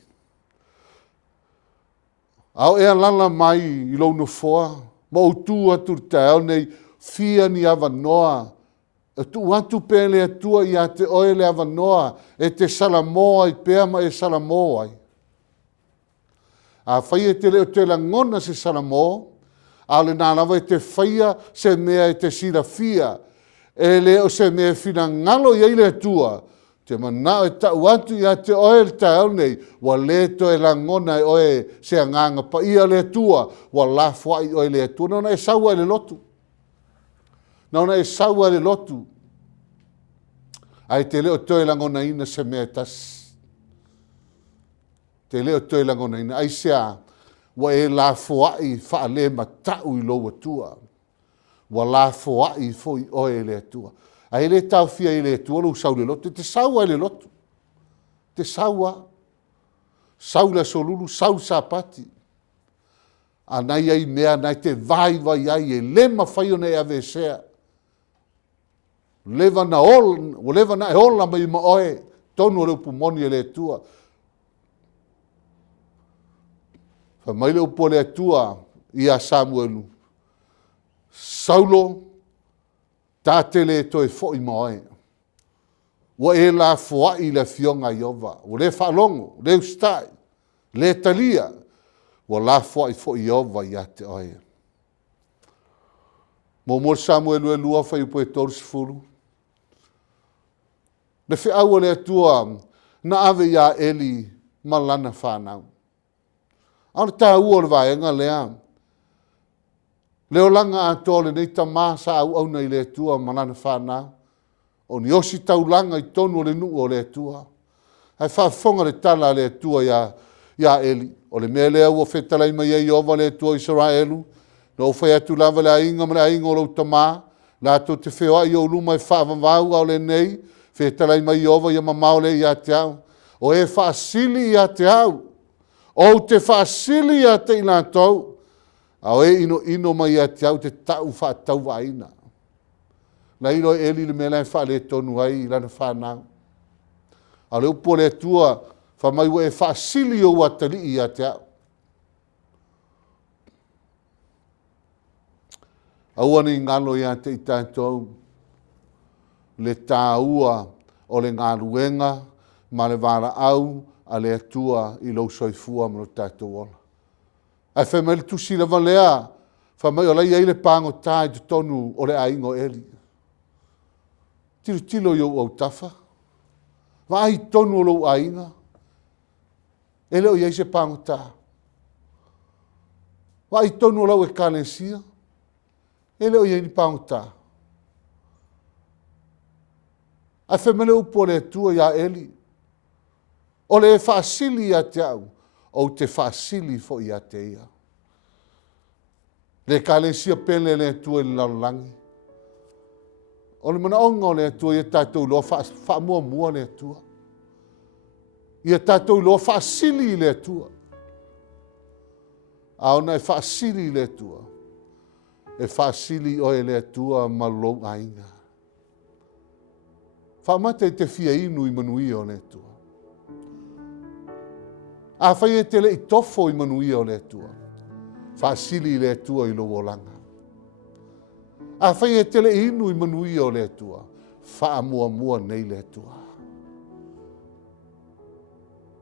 Au ea lala mai I lau no foa, ma o tu atu tae ale nei, fia ni awanoa, e tu atu pe le atua I a te oe le awanoa, e te salamoa I pea ma e salamoa ai. A whai e te leo te langona se salamoa, a le nālawa e te whaia se mea e te sira fia, e leo se mea fina ngalo I le atua, te mana e tau atu I a te oe le tae nei, wa le to e langona e oe se anganga pa ia le atua, wa la fuai oe le atua, nauna e saua le lotu. Nauna e saua le lotu. Ai te leo to e langona ina se mea tas. Te leo to e langona ina. Ai sea, wa e la fuai whaale matau I loa tua. Wa la fuai foi oe le atua. Ai le tau fia I le atua, lo sau le lotu. Te saua le lotu. Te saua. Sau le solulu, sau sapati. Anai ai mea, nai te vai ai e lema whai ona e avesea. Leva na e ola mai ma oe. Tonu reu pumoni e le atua. Mai le upo le atua I a Samuelu. Saulo, tā te le toi foi moe. Wa e la fuai le fionga Iova. Wa le whalongo, le ustai, le talia. Wa la fuai foi Iova I a te oe. Mo Samuelu e lua whai upo e tolu Sefulu. Le whiaua le atua na ave ia Eli malana whanau. Ana tā ua le vaenga lea. Leo langa ato le nei tamasa au nei le atua malana whanau. O ni osi taulanga I tonu le nuu o le atua. Hai whaafonga le tala le atua ia Eli. O le mea lea ua whetalai mai e Iova le atua Israelu. No whai atu lava le ainga ma le ainga o lau tamā. La to te wheoa I o luma e whaavavau au le nei. Whetalai mai Iova ia mamau le ia te au. O e whaasili ia te au. O te whaasili a te ina tau, au e ino mai a te au te tau whaatau waina. Na ino e li le mea wha le tonu ai i lana whanau. A le upo le tua whamai wa e whaasili o watali i a te au. Aua ni ngalo i a te i tātou le tāua o le ngāruenga ma le vara au a le atua i lau soifua ma le tātou ola. Ai whamai le tusi le valea, whamai o lai eile pāngo tā i te tonu o le aingo eli. Tilo i au tafa. Vai tonu o lau ainga. Ele o iei se pāngo tā. Vai tonu o lau e kālesia. Ele o iei ni pāngo tā. Ai whamai le upo le atua ia eli. O le whaasili a te au, o te whaasili fo i a te ia. Le kālesia pele le atua i laulangi. O le mana onga o le atua i a tātou loa wha mua le atua. I a tātou loa whaasili le atua. Aona e whaasili le atua. E whaasili o e le atua ma lou ainga. Whamata e te fia inu i manui o le atua. A whai e te le i tofo i manui o le atua. Whaasili le atua i lo olanga. A whai e te le inu i manui o le atua. Wha mua nei le atua.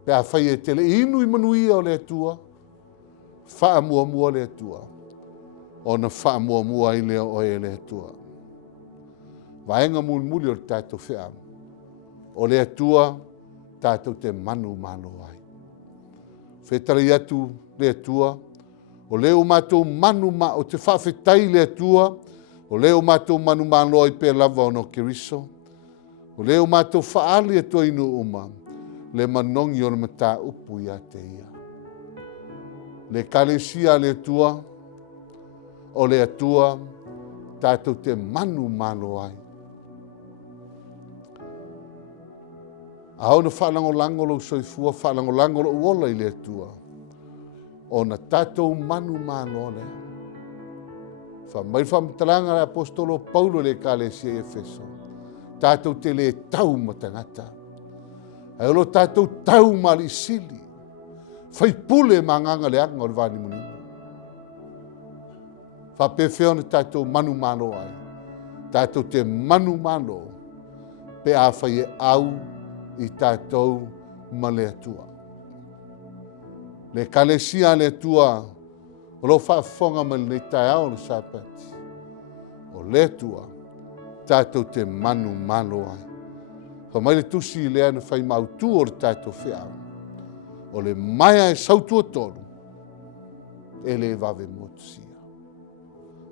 Pe a whai e te le inu i manui o le atua. Wha mua le atua. O na wha mua i leo o e le atua. Vaenga muli o le tātou whea. O le atua, tātou te manu malo ai. Whetara i atu le atua. O leo mātou manu o te whawhetai le atua. O leo mātou manu malo ai pe lava o no keriso. O leo mātou whaali atua inu uma. Le manongi o le mata upu i a te ia. Le kalesia le atua. O le atua, tātou te manu malo ai. Ao na whalangolango lo soifua, whalangolango lo uola i le atua. O na tātou manu malo le. Mai whamtalanga le apostolo Paulo le kālesia i Efeso. Tātou te le tau matangata. Ai olo tātou tau mali sili. Whaipule manganga le anga o le vani munima. Whapewheo na tātou manu malo ai. Tātou te manu malo. Pe a whai e au i tātou ma le atua. Le kalesia le atua. O lo whaafonga ma le tai au na Sapati. O le atua. Tātou te manu malo ai. Mai le tusi lea na whai mautu o le tātou whea. O le maia e sautua tolu. E le vave motusia.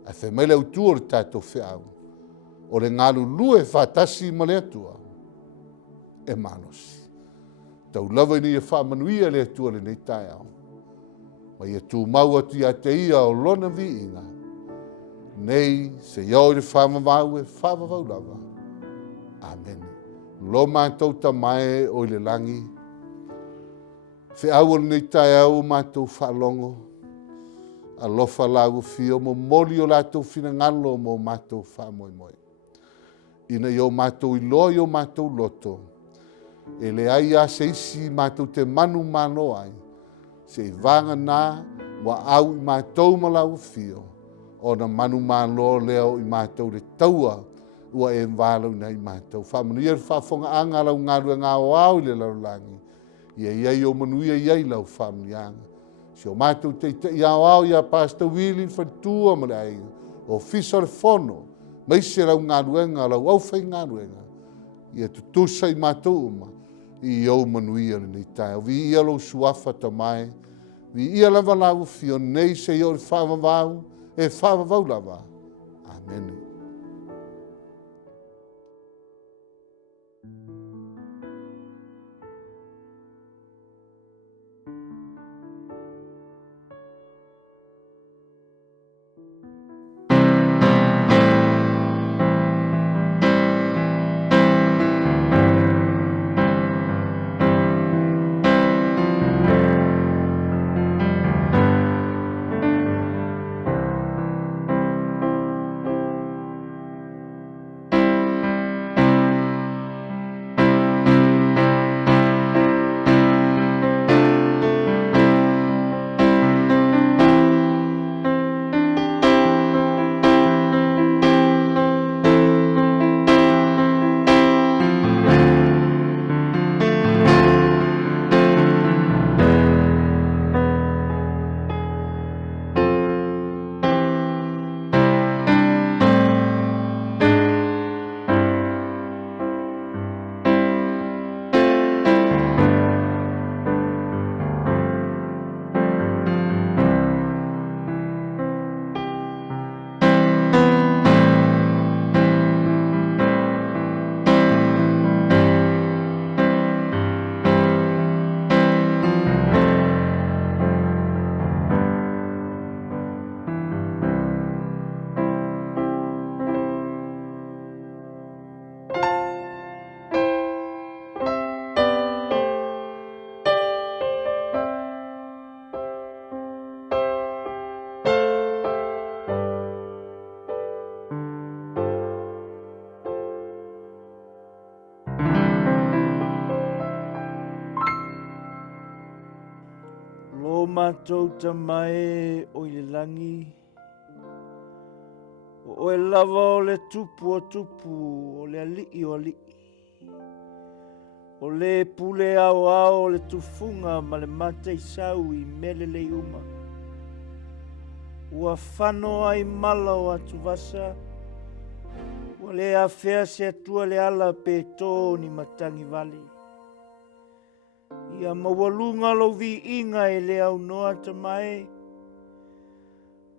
A whai mai le autu o le tātou whea. O le ngalu lue whatasi ma le atua. E manosi. Taulauga ni e whamanuia le atua le nei tai au. Mai e tū mau atu i a te ia o lona vi inga. Nei se iau i le whamavau e whamavau lava. Amen. Lo mātou ta mai o le langi. Fe au nei tai au mātou whalongo. A lofa lau fio mo moli o lātou fina ngalo mo mātou whamoimoi. Ina iau mātou i loa iau mātou loto. E le ai a se isi mātou te manu mano ai. Se vanga nā wa au i mātou malau fio. O na manu malo leo i mātou le taua. Ua e mwalau nei mātou. Whamanuia le whafonga anga lau ngārua ngā o au le lau langi. Ia iai o manuia iai lau whamanuianga. Si o mātou te i au au ia Pastor Willie whatua ma le ai. O fiso le fono. Maise lau ngāruenga lau au whai ngāruenga. Ia tutusa i mātou uma. I au manuia le nei tai. Vi ia lau suafa ta mai. Vi ia lava lau fio nei se iau le whamavau. E whamavau lava. Amen. mātou tamae o i le langi. O e lava o le tupu o tupu, o le alii o alii. O le pule ao ao le tufunga ma le mate i sau i mele le uma. Ua whano ai mala o atu vasa. Ua le awhea se atua le ala pe tō ni matangi vali. Ia mawalunga lo vi inga e le au noa tamae.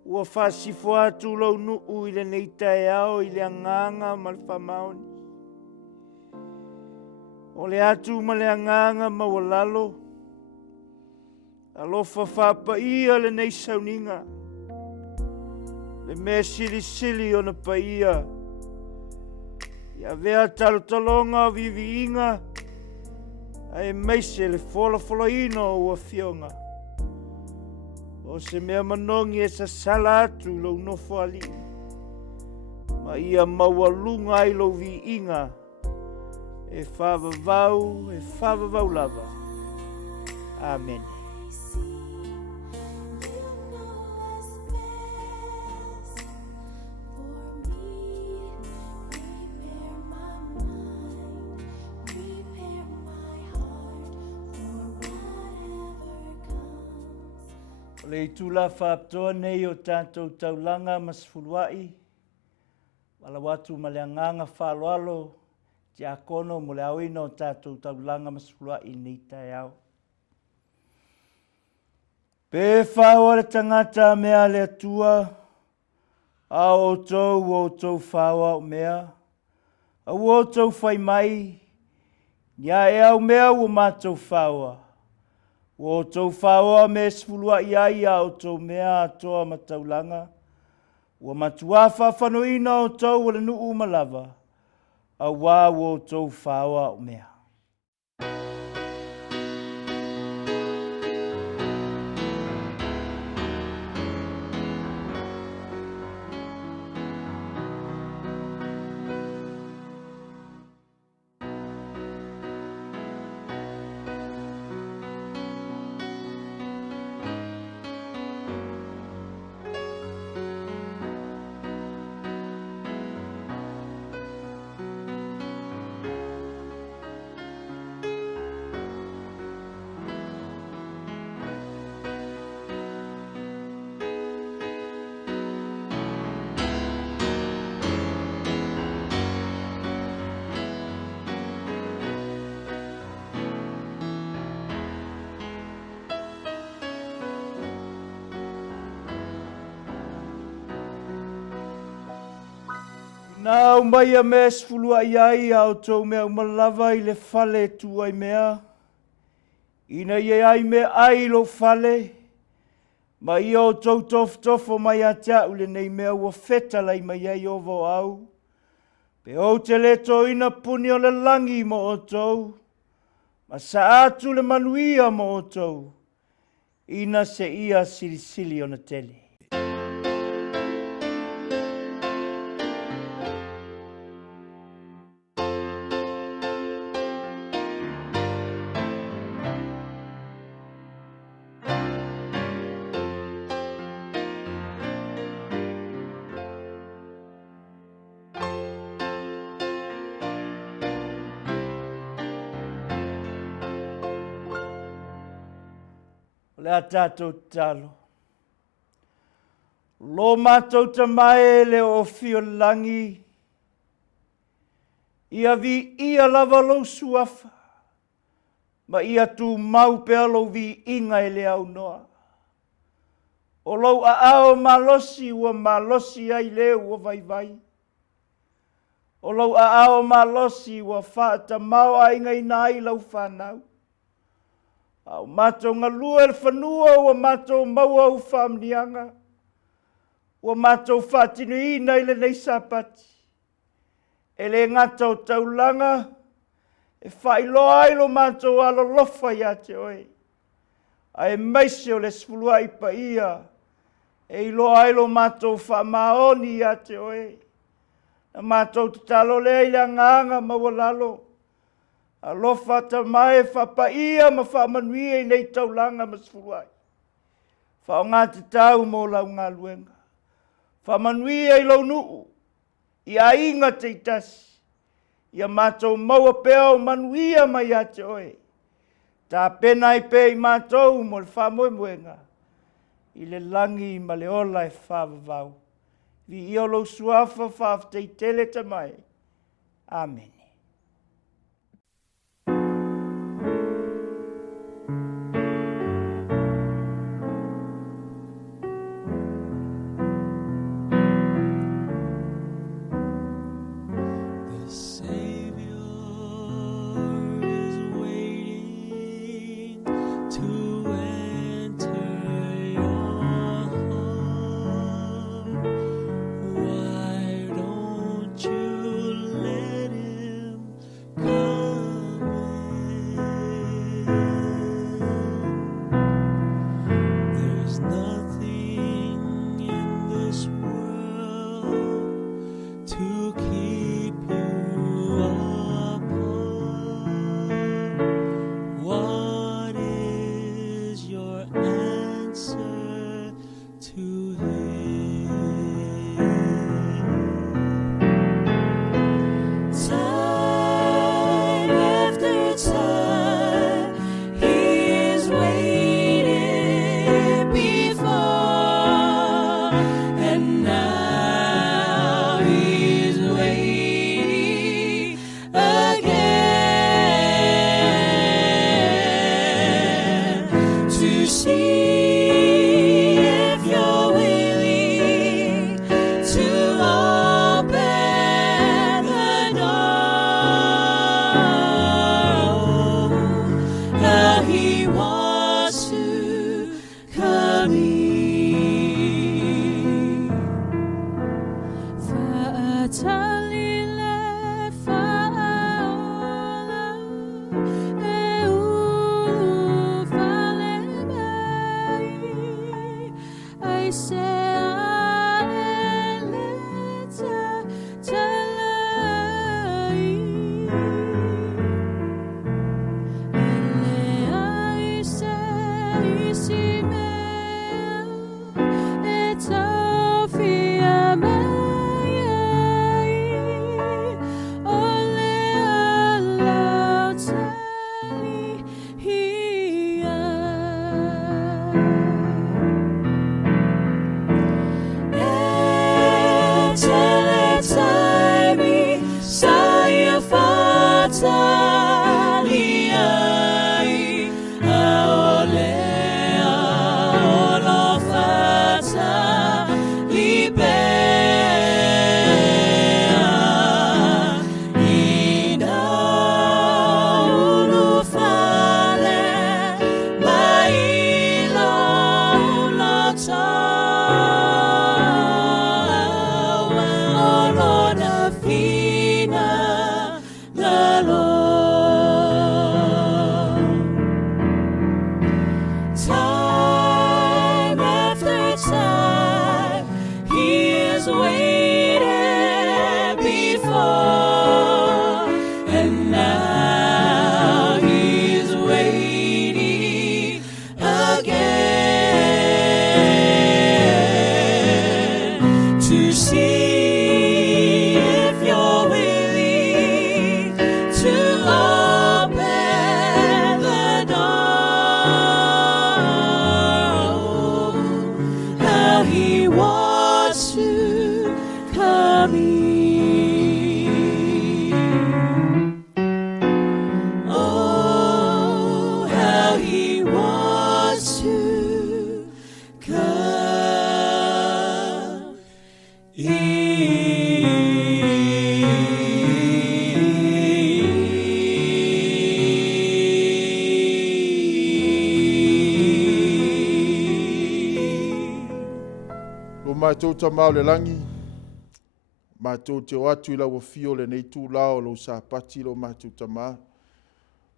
Ua whasifo atu lo nuu i le neitai ao i le anganga ma le whamaoni. O le atu ma le anganga ma walalo. Alofa whapaia le nei Sauniga. Le mea sili o na paia. Ia vea talotalonga o vivi inga. Ai meise le fola ino ua fionga. O se mea manongi e sa sala atu lo nofo ali. Ma ia mawalunga ai lo vi inga. E whavavau lava. Amen. Le itula Faapitoa nei o tātou taulanga ma Sefuluai. Wala watu ma le anganga whaloalo. Te akono mo le awina o tātou taulanga ma Sefuluai nei tai au. Pe whaua le tangata mea le atua. A o tou whaua o mea. A o tou whai mai. Nia e au mea o mātou whaua. O tou whaoa me Sefuluai ai a o tou mea atoa mataulanga. Ua matua whawhanoina o tou le nuu malava. A wā o tou whaoa o mea. Nā umai a mea Sefuluai ai a o tou mea umalava i le whale tu ai mea. Ina i ai mea ai lo whale. Ma i o tou tofo mai a tea ule nei mea ua feta lai mai ai ovo au. Pe o te leto ina puni o le langi mo o tou. Ma sa atu le manuia mo o tou. Ina se ia sili o na tele. Le a tātou talo. Lo mātou tamae le o fio langi. Ia vi ia lava lo suafa. Ma ia tu mau pe alo vi inga e le au noa. O lo a ao malosi ua malosi ai le ua vai. O lo a ao malosi ua whaata mau ai ngai nai lau whanau. Au mātou ngā lua e whanua ua mātou maua u whamnianga. Ua mātou whātinu ina i le nei Sapati. E le ngata o taulanga. E whailoai lo mātou alo lofa ia te oe. A e meise o le Sefuluai pa ia. E iloai lo mātou whamaoni ia te oe. Na mātou te talo lea i le nganga mawalalo. Alofa ta mai whapaia ma whamanuia i nei taulanga ma Sefuluai. Whaonga te tau mō Launga Luenga. Whamanuia I lau nuu. Ia inga te itasi. Ia mātou maua pēo manuia mai a te oe. Tā pena I pē I mātou mo le whamoemoenga. I le langi ma le ola e whawavau. Vi I olo suafa whaaftei tele tamai. Amen. Mātou tamau le langi, mātou te o atu I lau fio le nei tūlao lo Sapati lo mātou tamau.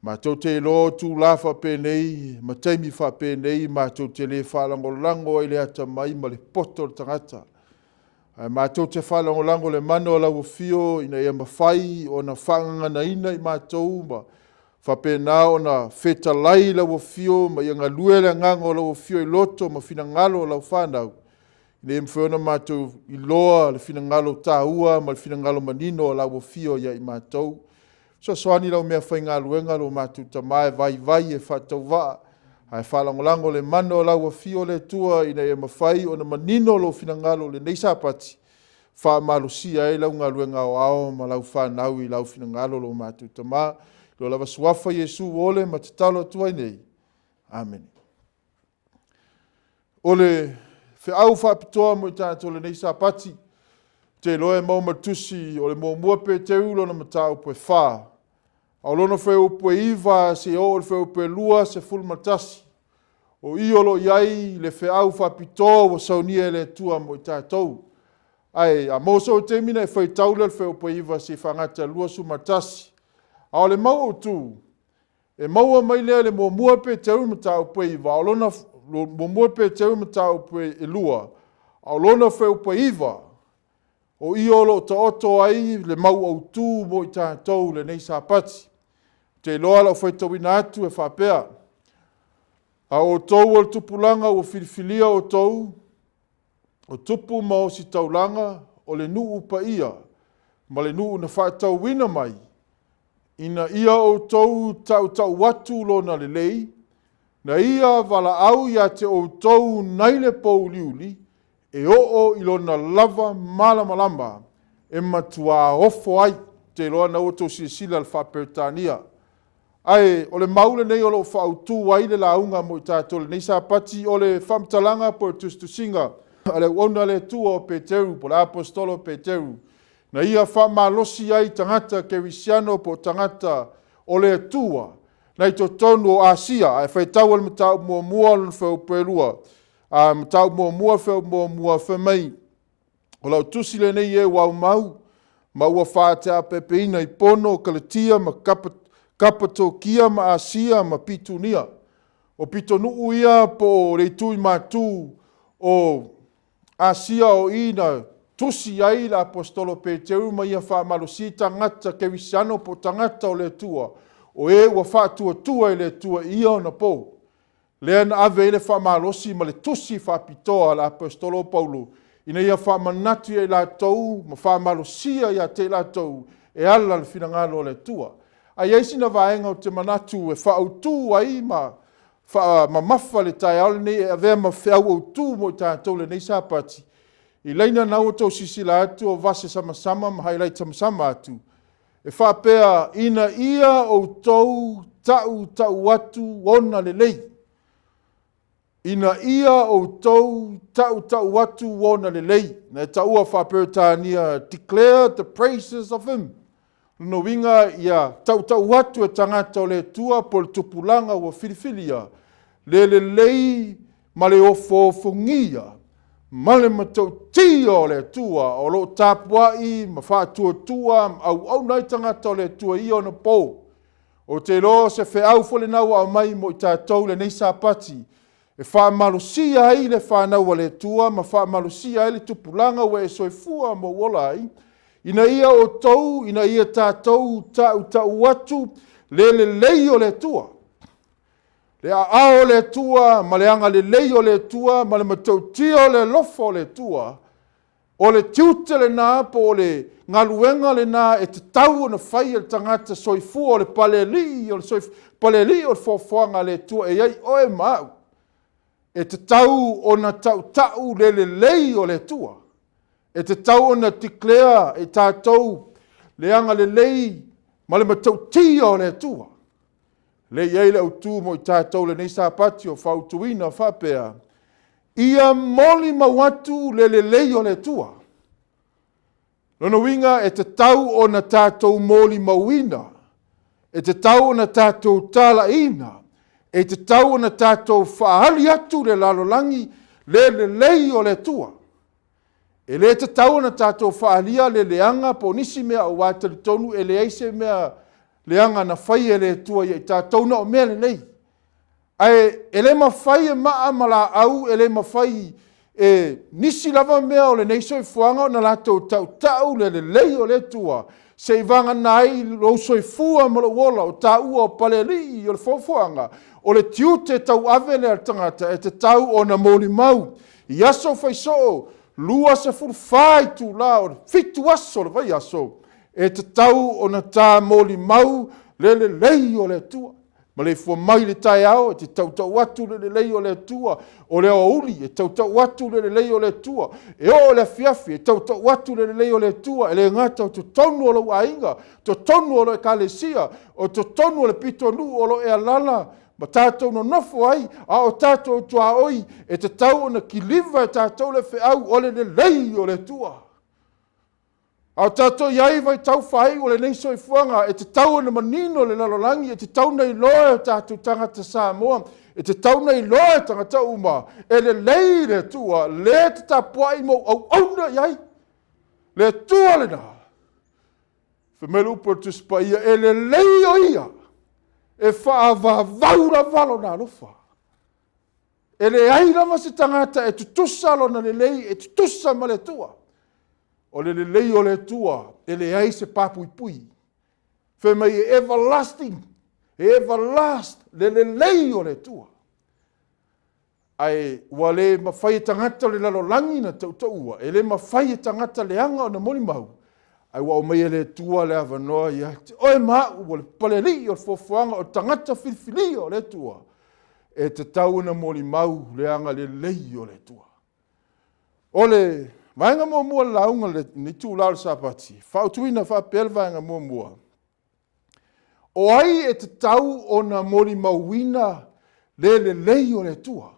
Mātou te lo tūla whapēnei, ma teimi whapēnei, mātou te le whalangolango I le atamai ma le poto le tangata. Mātou te whalangolango le mano lau fio ina ia mawhai o na whangangana ina I mātou ma Whapena o na whetalai lau fio, ma ianga lue le ngango lau fio I loto, ma whina ngalo lau whanau. Le mwhena mātou I loa, le whina ngalo tāua, ma le whina ngalo manino lau fio ia I mātou. So soani lau mea whainga luenga lo mātou tamae vai e whatau waa. Hai whalangolango le mano lau fio le tua ina e mawhai o na manino lo whina ngalo le nei Sapati. Wha malusia e lau ngā luenga o ao, ma lau whanau I lau whina ngalo lo mātou tamae. Lo lava suafa Yesu ole ma te talo tuai nei. Amen. Ole whiau Faapitoa mo I tātou le nei Sapati. Te loe mau matusi o le mua pe te ulo na matau pe wha. Au lona wheu pe iwa se o le wheu pe lua se ful matasi. O iolo iai le whiau Faapitoa o Sauniga le tua mo I tātou. Ai, a moso te mina e whai taule le wheu pe iwa se whangata lua su matasi. Ao le mau o tū, e maua mai lea le mua pe te uru matau pe iwa, ao lona mua pe te uru matau pe e lua, ao lona wheu pe iwa, o iolo ta oto ai le mau o tū mo I tātou le nei Sapati. Te loa lau whai tawina atu e whapea. A o tau o le tupulanga o filifilia o tau, o tupu ma o si taulanga, o le nuu pa ia, ma le nuu na whaatau wina mai, ina ia o tau tau watu lona le lei, na ia wala au ia te o tau naile pou liuli, e o ilona lava malamalamba, e matua ofo ai, te loa na o tau sila le whapertania. Ai, o le maule nei o lo whautu ai le launga mo I tātole, nei Sapati o le whamtalanga po tustusinga, ale ona le tua o Peteru, po le apostolo Peteru, na ia whamalosi ai tangata kerisiano po tangata o le tua. Na I to tonu o Asia, ai whaitau al matau mua lun whau pelua. Matau mua whau mua whamai. O lau tusi le nei e wau mau, ma ua whātea pepeina I pono, kalatia, ma kapatokia, ma Asia, ma pitunia. O pitonu ia po le tui matu o Asia o ina, tusi ai la apostolo Peteru ma ia whaamalosi tangata kerisiano po tangata o le tua. O e ua whaatua I le tua ia o na pou. Lea na ave ele whaamalosi ma le tusi Faapitoa la apostolo Paulo. Ina ia whaamanatu I la tau, ma whaamalosia ia te la tau, e ala le finangalo o le tua. Ai eisi na vaenga o te manatu e whaautu ai ma mafa le tai ale nei e avea ma whiau au tu mo I tātou le nei Sapati. I leina nau tau sisila atu o vase sama ma hailai sama atu. E whapea ina ia o tau tau atu ona le lei. Ina ia o tau atu ona le lei. Na taua whapea tānia, declare the praises of him. No winga ia tau atu e tangata o le tua po le tupulanga o filifilia. Le lei ma le ofo fungia. Male matau tio le tua, o lo tapuai, ma whātua tua, au nai tangata o le tua I o na pou. O te lo se whiau fole nau au mai mo I tātou le nei Sapati. E whaamalusia ai le whanau le tua, ma whaamalusia ai le tupulanga we e soifua mo wola ai. Ina ia o tau, ina ia tātou tau atu, le lei o le tua. Le ao le tua, ma le anga le lei o le tua, ma le matautia o le lofo o le tua, o le tiute le nā, po o le ngaluenga le nā, e te tau o na whai e tangata soifua o le paleli, o le fofoanga le tua, e ei oe mau. E te tau o na tau le lei o le tua. E te tau o na declare e tātou le anga le lei, ma le matautia o le tua. Le iei le utu mo I tātou le nei Sapati o whautuina whapea. Ia moli mawatu le lei o le tua. Lono winga e te tau o na tātou moli mawina. E te tau o na tātou talaina. E te tau o na tātou whaali atu le lalolangi le lei o le tua. E le te tau o na tātou whaalia le leanga po nisi mea o wātari tonu e le eise mea leanga na whai e le tua I tātou na o mea le nei. Ai, e le mawhai e maa mala au, e le mawhai e nisi lava mea o le nei soifuanga o na latou tau le lei o le tua. Se vanga nai lo soifua ma lo wola o taua o paleli o le fofuanga. O le tiu te tau ave le tangata e te tau o na moli mau. I aso faiso lua se fulfai tu la o fitu aso le vai aso. E te tau o na tā moli mau le lei o le tua. Ma le fua mai le tai ao, e te tau watu le lei o le tua, o le auli, e tau watu le lei o le tua, e o le fiafi, e tau watu le lei o le tua, e le ngata o to tonu o lo ainga, to tonu o lo e kalesia, o to tonu o le pitonu o lo e alala, ma tātou no nofo ai, a o tātou tua oi, e te tau o na kiliva e tātou le feau o le lei o le tua. Au tātou iai vai tau whai o le nei soifuanga, e te tau na manino le lalolangi, e te tau nei loe o tātou tangata Samoa, e te tau nei loe tangata uma, e le lei le tua, le te tapuai mo au auna iai, le tua le na. Whamelu portu spaia, e le lei o ia, e whaava vaura valo na lofa. E le airama se tangata, e tutusa lona le lei, e tutusa ma le tua. O le lei o le tua, e le ai se papuipui. Fe mai everlasting, le lei o le tua. Ai, ua le mawhai tangata le lalolangi na tautua, e le mawhai tangata le anga o na moni mau. Ai, ua o mai le tua le avanoa ia. Oe maa, ua le paleli o le fofuanga o tangata filifili o le tua. E te tau na moni mau le anga le lei o le tua. O le vaenga mua launga le ni tūlau le Sapati. Whautuina whapel vaenga mua. O ai e te tau o na mori mauina le lei o le tua.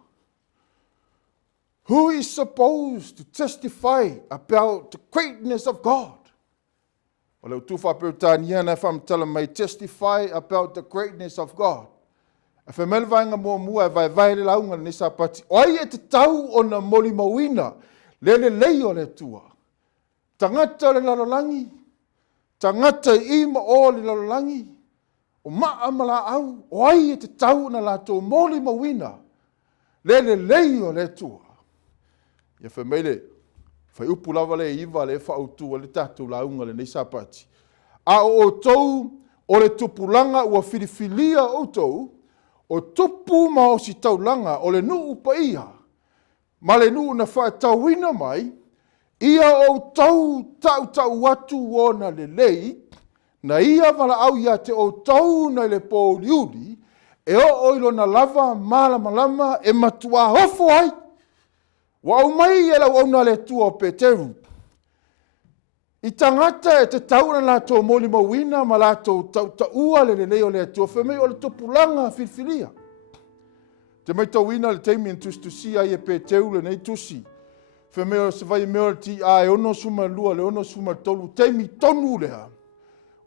Who is supposed to testify about the greatness of God? O Leutu whapeltania na whamtala mai testify about the greatness of God. A whamel vaenga mua vai le launga ni Sapati. O ai e te tau o na mori mauina le lei o le tua. Tangata le lalolangi. Tangata ima o le lalolangi. O maamala au. O ai e te tau na lato moli mawina. Le lei o le tua. Ia whameile. Whai upu lava le iwa le whautua le tatu launga le nei Sapati. A o tou o le tupulanga ua filifilia o tou. O tupu ma o si taulanga o le nuu pa ia. Ma le nuu na whaatauina mai, ia o tau atu o na le lei, na ia wala au ia te o tau na le pōliuri, e o oilo na lava malama e matua hofo ai. Wa au mai e lau au na le tua o Peteru. I tangata e te tau na lato moli mawina, ma lato ua le lei o le tua, whemei o le topulanga filfilia. Te mai tauina le teimi en tusi ai e Peteu le nei tusi. Fe mea se vai mea ti a e ono suma lua le ono suma tolu. Teimi tonu lea.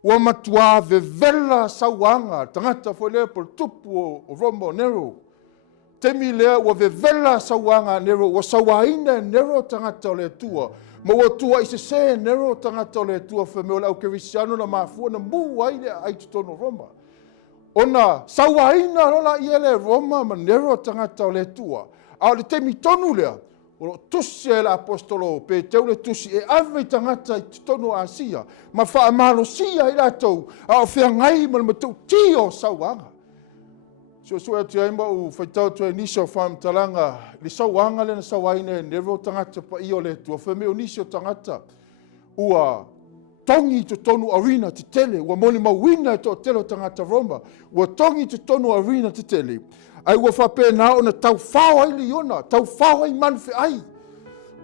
Ua matua vevela sauanga. Tangata foi lea por tupu o Rombo Nero. Teimi lea ua vevela sauanga Nero. Ua sauaina Nero tangata o le tua. Ma ua tua i se Nero tangata o le tua. Fe mea lau kerisiano na mafua na mu ai lea ai tutono Roma. Ona sauaina rola i ele Roma ma Nero tangata o le tua. A le temi tonu lea. O tusi e la apostolo Peteu le tusi e ave tangata i tonu Asia. Ma wha amalosia i latou. A o whea ngai ma le matou tio sauanga. So e te aima u whaitau tu e nisi o whamtalanga. Le sauanga le na sauaina e Nero tangata pa i o le tua. Whameo nisi o tangata. Ua tongi te tonu arena te tele, ua moni mawina to telo tangata Roma, ua tongi te tonu arena te tele, ai ua whapena o na tau whao ai liona, tau whao ai manwhi ai,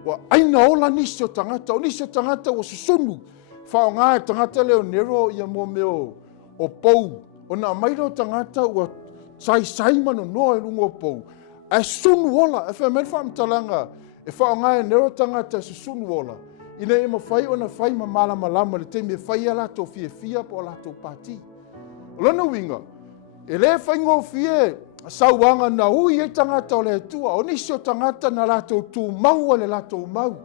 ua aina ola nisi o tangata ua susunu, whao ngā e tangata leo Nero ia mo meo o pou, o na maira o tangata ua sai mano noa e lungo o pou, ai sunu ola, e whamena whamtalanga, e whao ngā e Nero tangata e susunu ola, ina e mawhai o na whai ma malama le te me whai ala tō fia po ala tō pāti. O lana winga, e le whai ngō fie sauanga na ui e tangata o le tua, o nisi o tangata na la tō tū mau le la tō mau,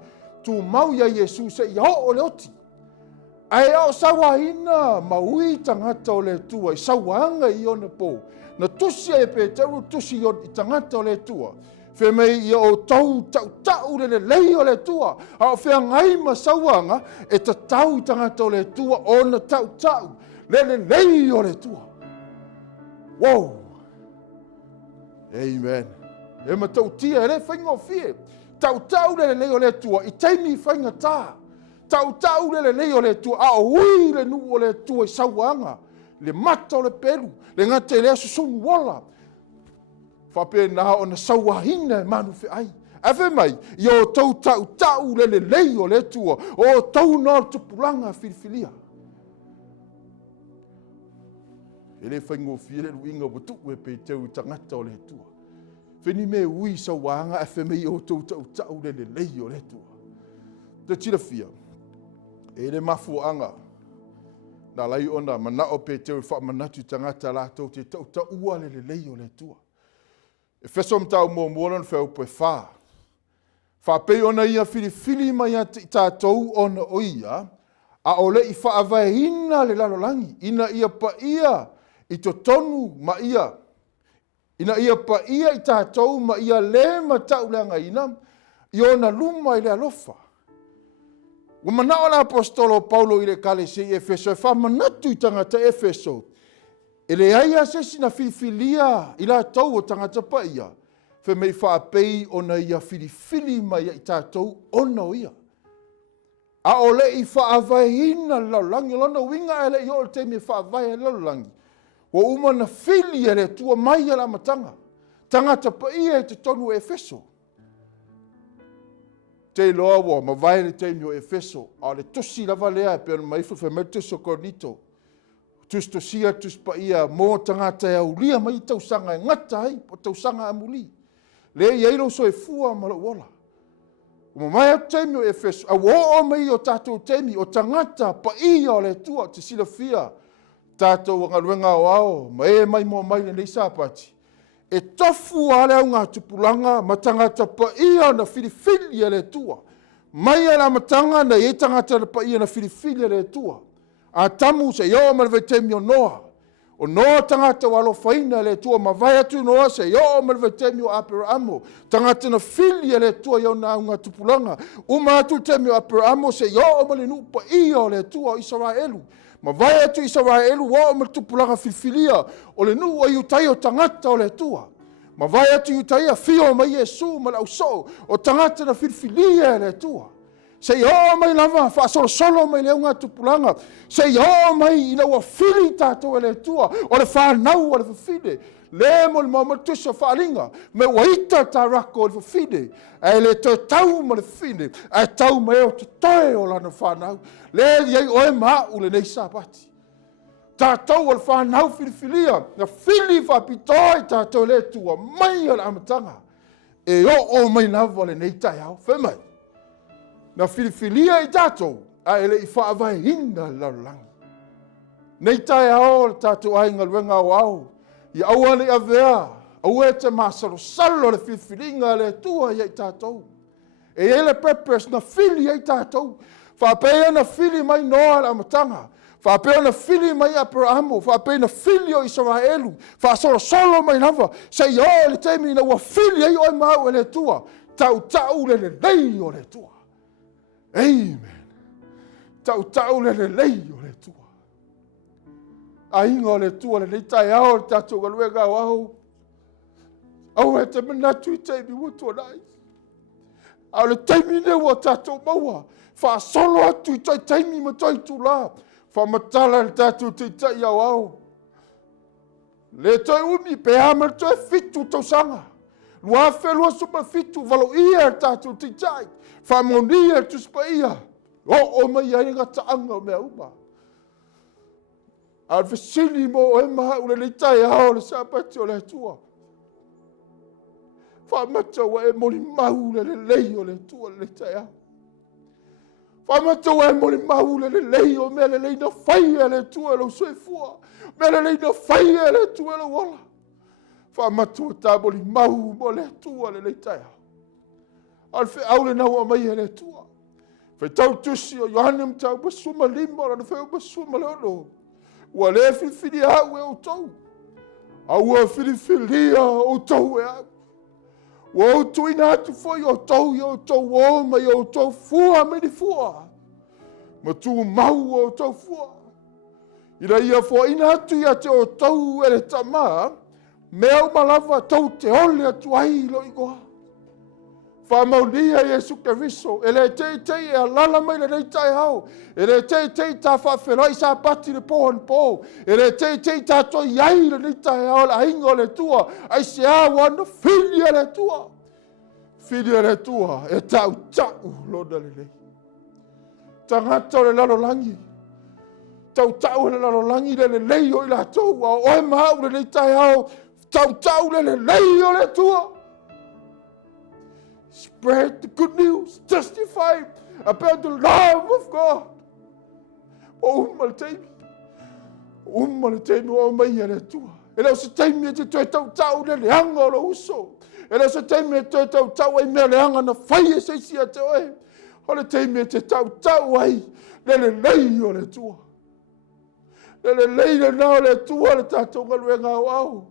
tū mau ia Yesu se i ho o le oti. Ai o sawaina ma ui tangata o le tua, i sauanga i ona po, na tusi e Peteru tusi i tangata o le tua, Fe mei ia o tau le lei o le tua. A o fea ngai masauanga e ta tau tangata o le tua o na tau. Le lei o le tua. Wow. Amen. E ma tau tia e le whainga o fie. Tau le lei o le tua. I teimi whainga tā. Tau le lei o le tua. A o ui le nu o le tua i sauanga. Le mata o le pelu. Le ngate le asusunu wala. Whape na o na sauahina e manu fe ai. Awe mai, i o tau le lei o le tua. O tau na tupulanga filifilia. Ele whaingo whiere ruinga watu e pe tau tangata o le tua. Wheni me ui sauanga e whemei o tau le lei o le tua. Te tira fia. Ele mafuanga. Na lai ona manao pe tau whamanatu tangata la tau te tau ua le lei o le tua. E whesom tau mō mōran whau poe whā. Whapei ona ia fili mai a tātou ona o ia, a ole i whaawai ina le lalolangi, ina ia pa ia i to tonu ma ia. Ina ia pa ia i tātou ma ia le matau leanga ina, i ona luma i le alofa. Wa manao la apostolo Paulo i le kale se i Efeso, e whamanatu i tangata Efeso, e le aia se sina filifilia i la tau o tangata pa ia, fe mei whaapei ona ia filifili mai i tātou ona o ia. A o le i whaawai ina laulangi, lona winga e le i o le teimi whaawai e laulangi. O umana fili e le tua mai e la matanga. Tangata pa ia i te tonu Efeso. Te loa wa, ma vai le teimi o Efeso, a le tosi lava lea e pēr maifu fe metuso kornito. Tus tosia, tus pa ia, mō tangata e aulia mai tausanga e ngata ai, po tausanga amuli. Le ieiro so e fua mala uola. O mai atu teimi o Efeso, a wo mai o tātou teimi, o tangata pa ia o le tua, te sila fia, tātou o ngaluenga o ao, ma e mai mo mai le nei Sapati. E tofu ale au ngā tupulanga, ma tangata pa ia na filifili e le tua. Mai e la matanga na e tangata pa ia na filifili e le tua. A tamu se yo malve temi o noa. O noa tangata walo faina le tua ma vai atu noa se yo malve temi o Apineru. Tangata na fili le tua yo na unga tupulanga. Uma atu temi o Apineru se yo malinu pa ia le tua o Israelu. Ma vai atu Israelu o mal tupulanga filfilia o le nu o iutai o tangata o le tua. Ma vai atu iutai a fio ma Yesu ma lau so o tangata na filfilia le tua. Se yo mai lava fa solo mai le unga tupulanga. Se yo mai ina wa fili tato le tua o le fa nau o le fide. Le mo le mama tusa fa linga me waita tarako o le fide. E le tau ma le fide. E tau mai o toe o la na fa nau. Le ye o e ma u le nei Sapati. Tato o le fa nau filifilia. Na fili Faapitoa i tato le tua mai o le amatanga. E o mai lava le nei tai au. Fe mai. Na filifilia i tātou, a ele i whaawai hinda laulangi. Nei tai ao le tātou ai ngaluenga o au, i auane a vea, au e te masalo salo le filifilinga le tua i tātou. E ele purpose na fili i tātou, whaapea na fili mai noa la matanga, whaapea na fili mai Apineru, whaapea na fili o Israelu, whaasolo mai nava, se i o le teimi na ua fili i oi mau e le tua, tau le lei o le tua. Amen. Tau le lei o le tua. Ainga o le tua le tai ao le tātou galuega o au. Au e te manatu i teimi watu anai. Au le teimi ne ua tātou maua. Wha solo atu i tai teimi ma tai tu la. Wha matala le tātou te tai au au. Le toi umi pe ama le toi fitu tau sanga. Lua whelua suma fitu valo ia le tātou te tai. Whamonia tu spa ia. O mai ai ngata anga mea uma. Al fasili mo e maha ule le tai hao le Sapati o le tua. Whamata wa e mori mahu le lei o le tua le tai hao. Whamata wa e mori mahu le lei o mea le lei na whai e le tua lo soifua. Mea le lei na whai e le tua lo wala. Whamata wa ta mori mahu mo le tua le tai hao. Al fe aule na wa mai ele tua. Fe tau tusi o Yohanem tau basuma lima o na fe basuma leono. Wa le filifili au e o tau. Au a filifili o tau e au. Ua tu ina atu foi o tau o ma o tau fua me ni fua. Ma tu mau o tau fua. Ira ia fo ina atu ia te o tau ele tama, mea umalawa tau te ole atu ai lo igoa. Whamaunia Iesu Keriso, ele te e alala mai le reitai hau, ele te ta Faafeilauai Sapati le pohan po, ele te ta to iai le reitai hau la hingo le tua, ai se awana filia le tua. Filia le tua, e tau lona le lei. Tangata le lalolangi, tau le lalolangi le lei o ila tau, a oe mahau le reitai hau, tau le lei o le tua. Spread the good news, testify about the love of God. O umaletemi o mai ele tua. Ele o se teimi e te toe tau le leanga o lo uso. Ele o se teimi e toe tau ai mea leanga na whai e seisia te oe. O le teimi e te tau ai le lei o le tua. Le lei le nao le tua le tātou ngaluenga au.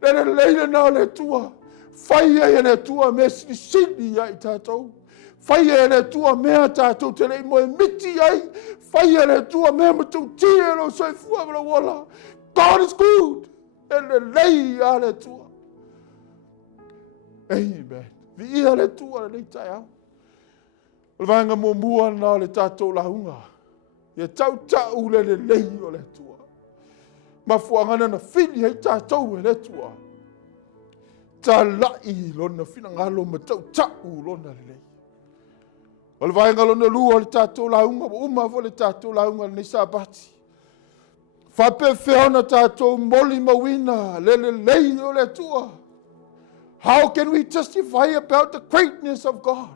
Le lei le nao le tua. Fai e le tua me sini ai tātou. Fai e le tua mea tātou te lei moe miti ai. Fai e le tua mea matou tia lo sai fua mara wala. God is good. E le lei a le tua. Amen. Vi ia le tua le nei tai au. Le vanga mua na le tātou lahunga. Ia tau le lei o le tua. Ma fuangana na fini hei tātou e le tua. Ta lai lona fina ngalo ma tau lona lelei. O le vaenga lona lua o le tātou launga, uma vo le tātou launga nei Sapati. Whape whiona tātou moli mawina, le lei o le tua. How can we testify about the greatness of God?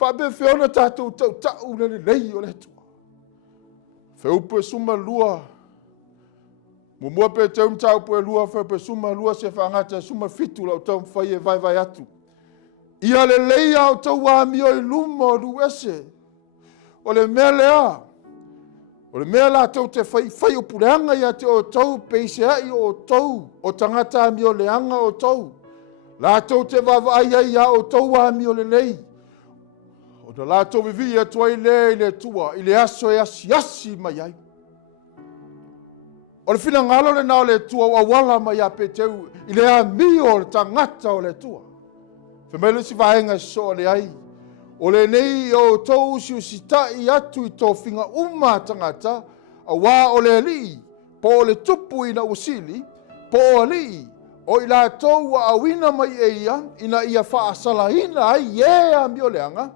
Whape whiona tātou tau le lei o le tua. Wheupe suma lua, Mumua pe te tau pe lua fe pe suma lua se whangata suma fitu lau tau whai e vai atu. Ia le leia o tau wami o i luma o ruese. O le mea lea. O le mea la tau te whai o pureanga ia te o tau Pese ai o tau. O tangata ami o leanga o tau. La tau te wawai ia o tau wami o le lei. O na la tau vivi e tua i le tua. I le aso e asi mai ai. O le fina ngalo le nao le tua wa wala mai a peteu i le ami o le tangata o le tua. Whemele si vaenga so le ai. O le nei o tau si usita i atu i tō whinga uma tangata a wā o le li po o le tupu i na usili po o li o i la tau wa awina mai e ia ina ia whaasala ina ai a mi o leanga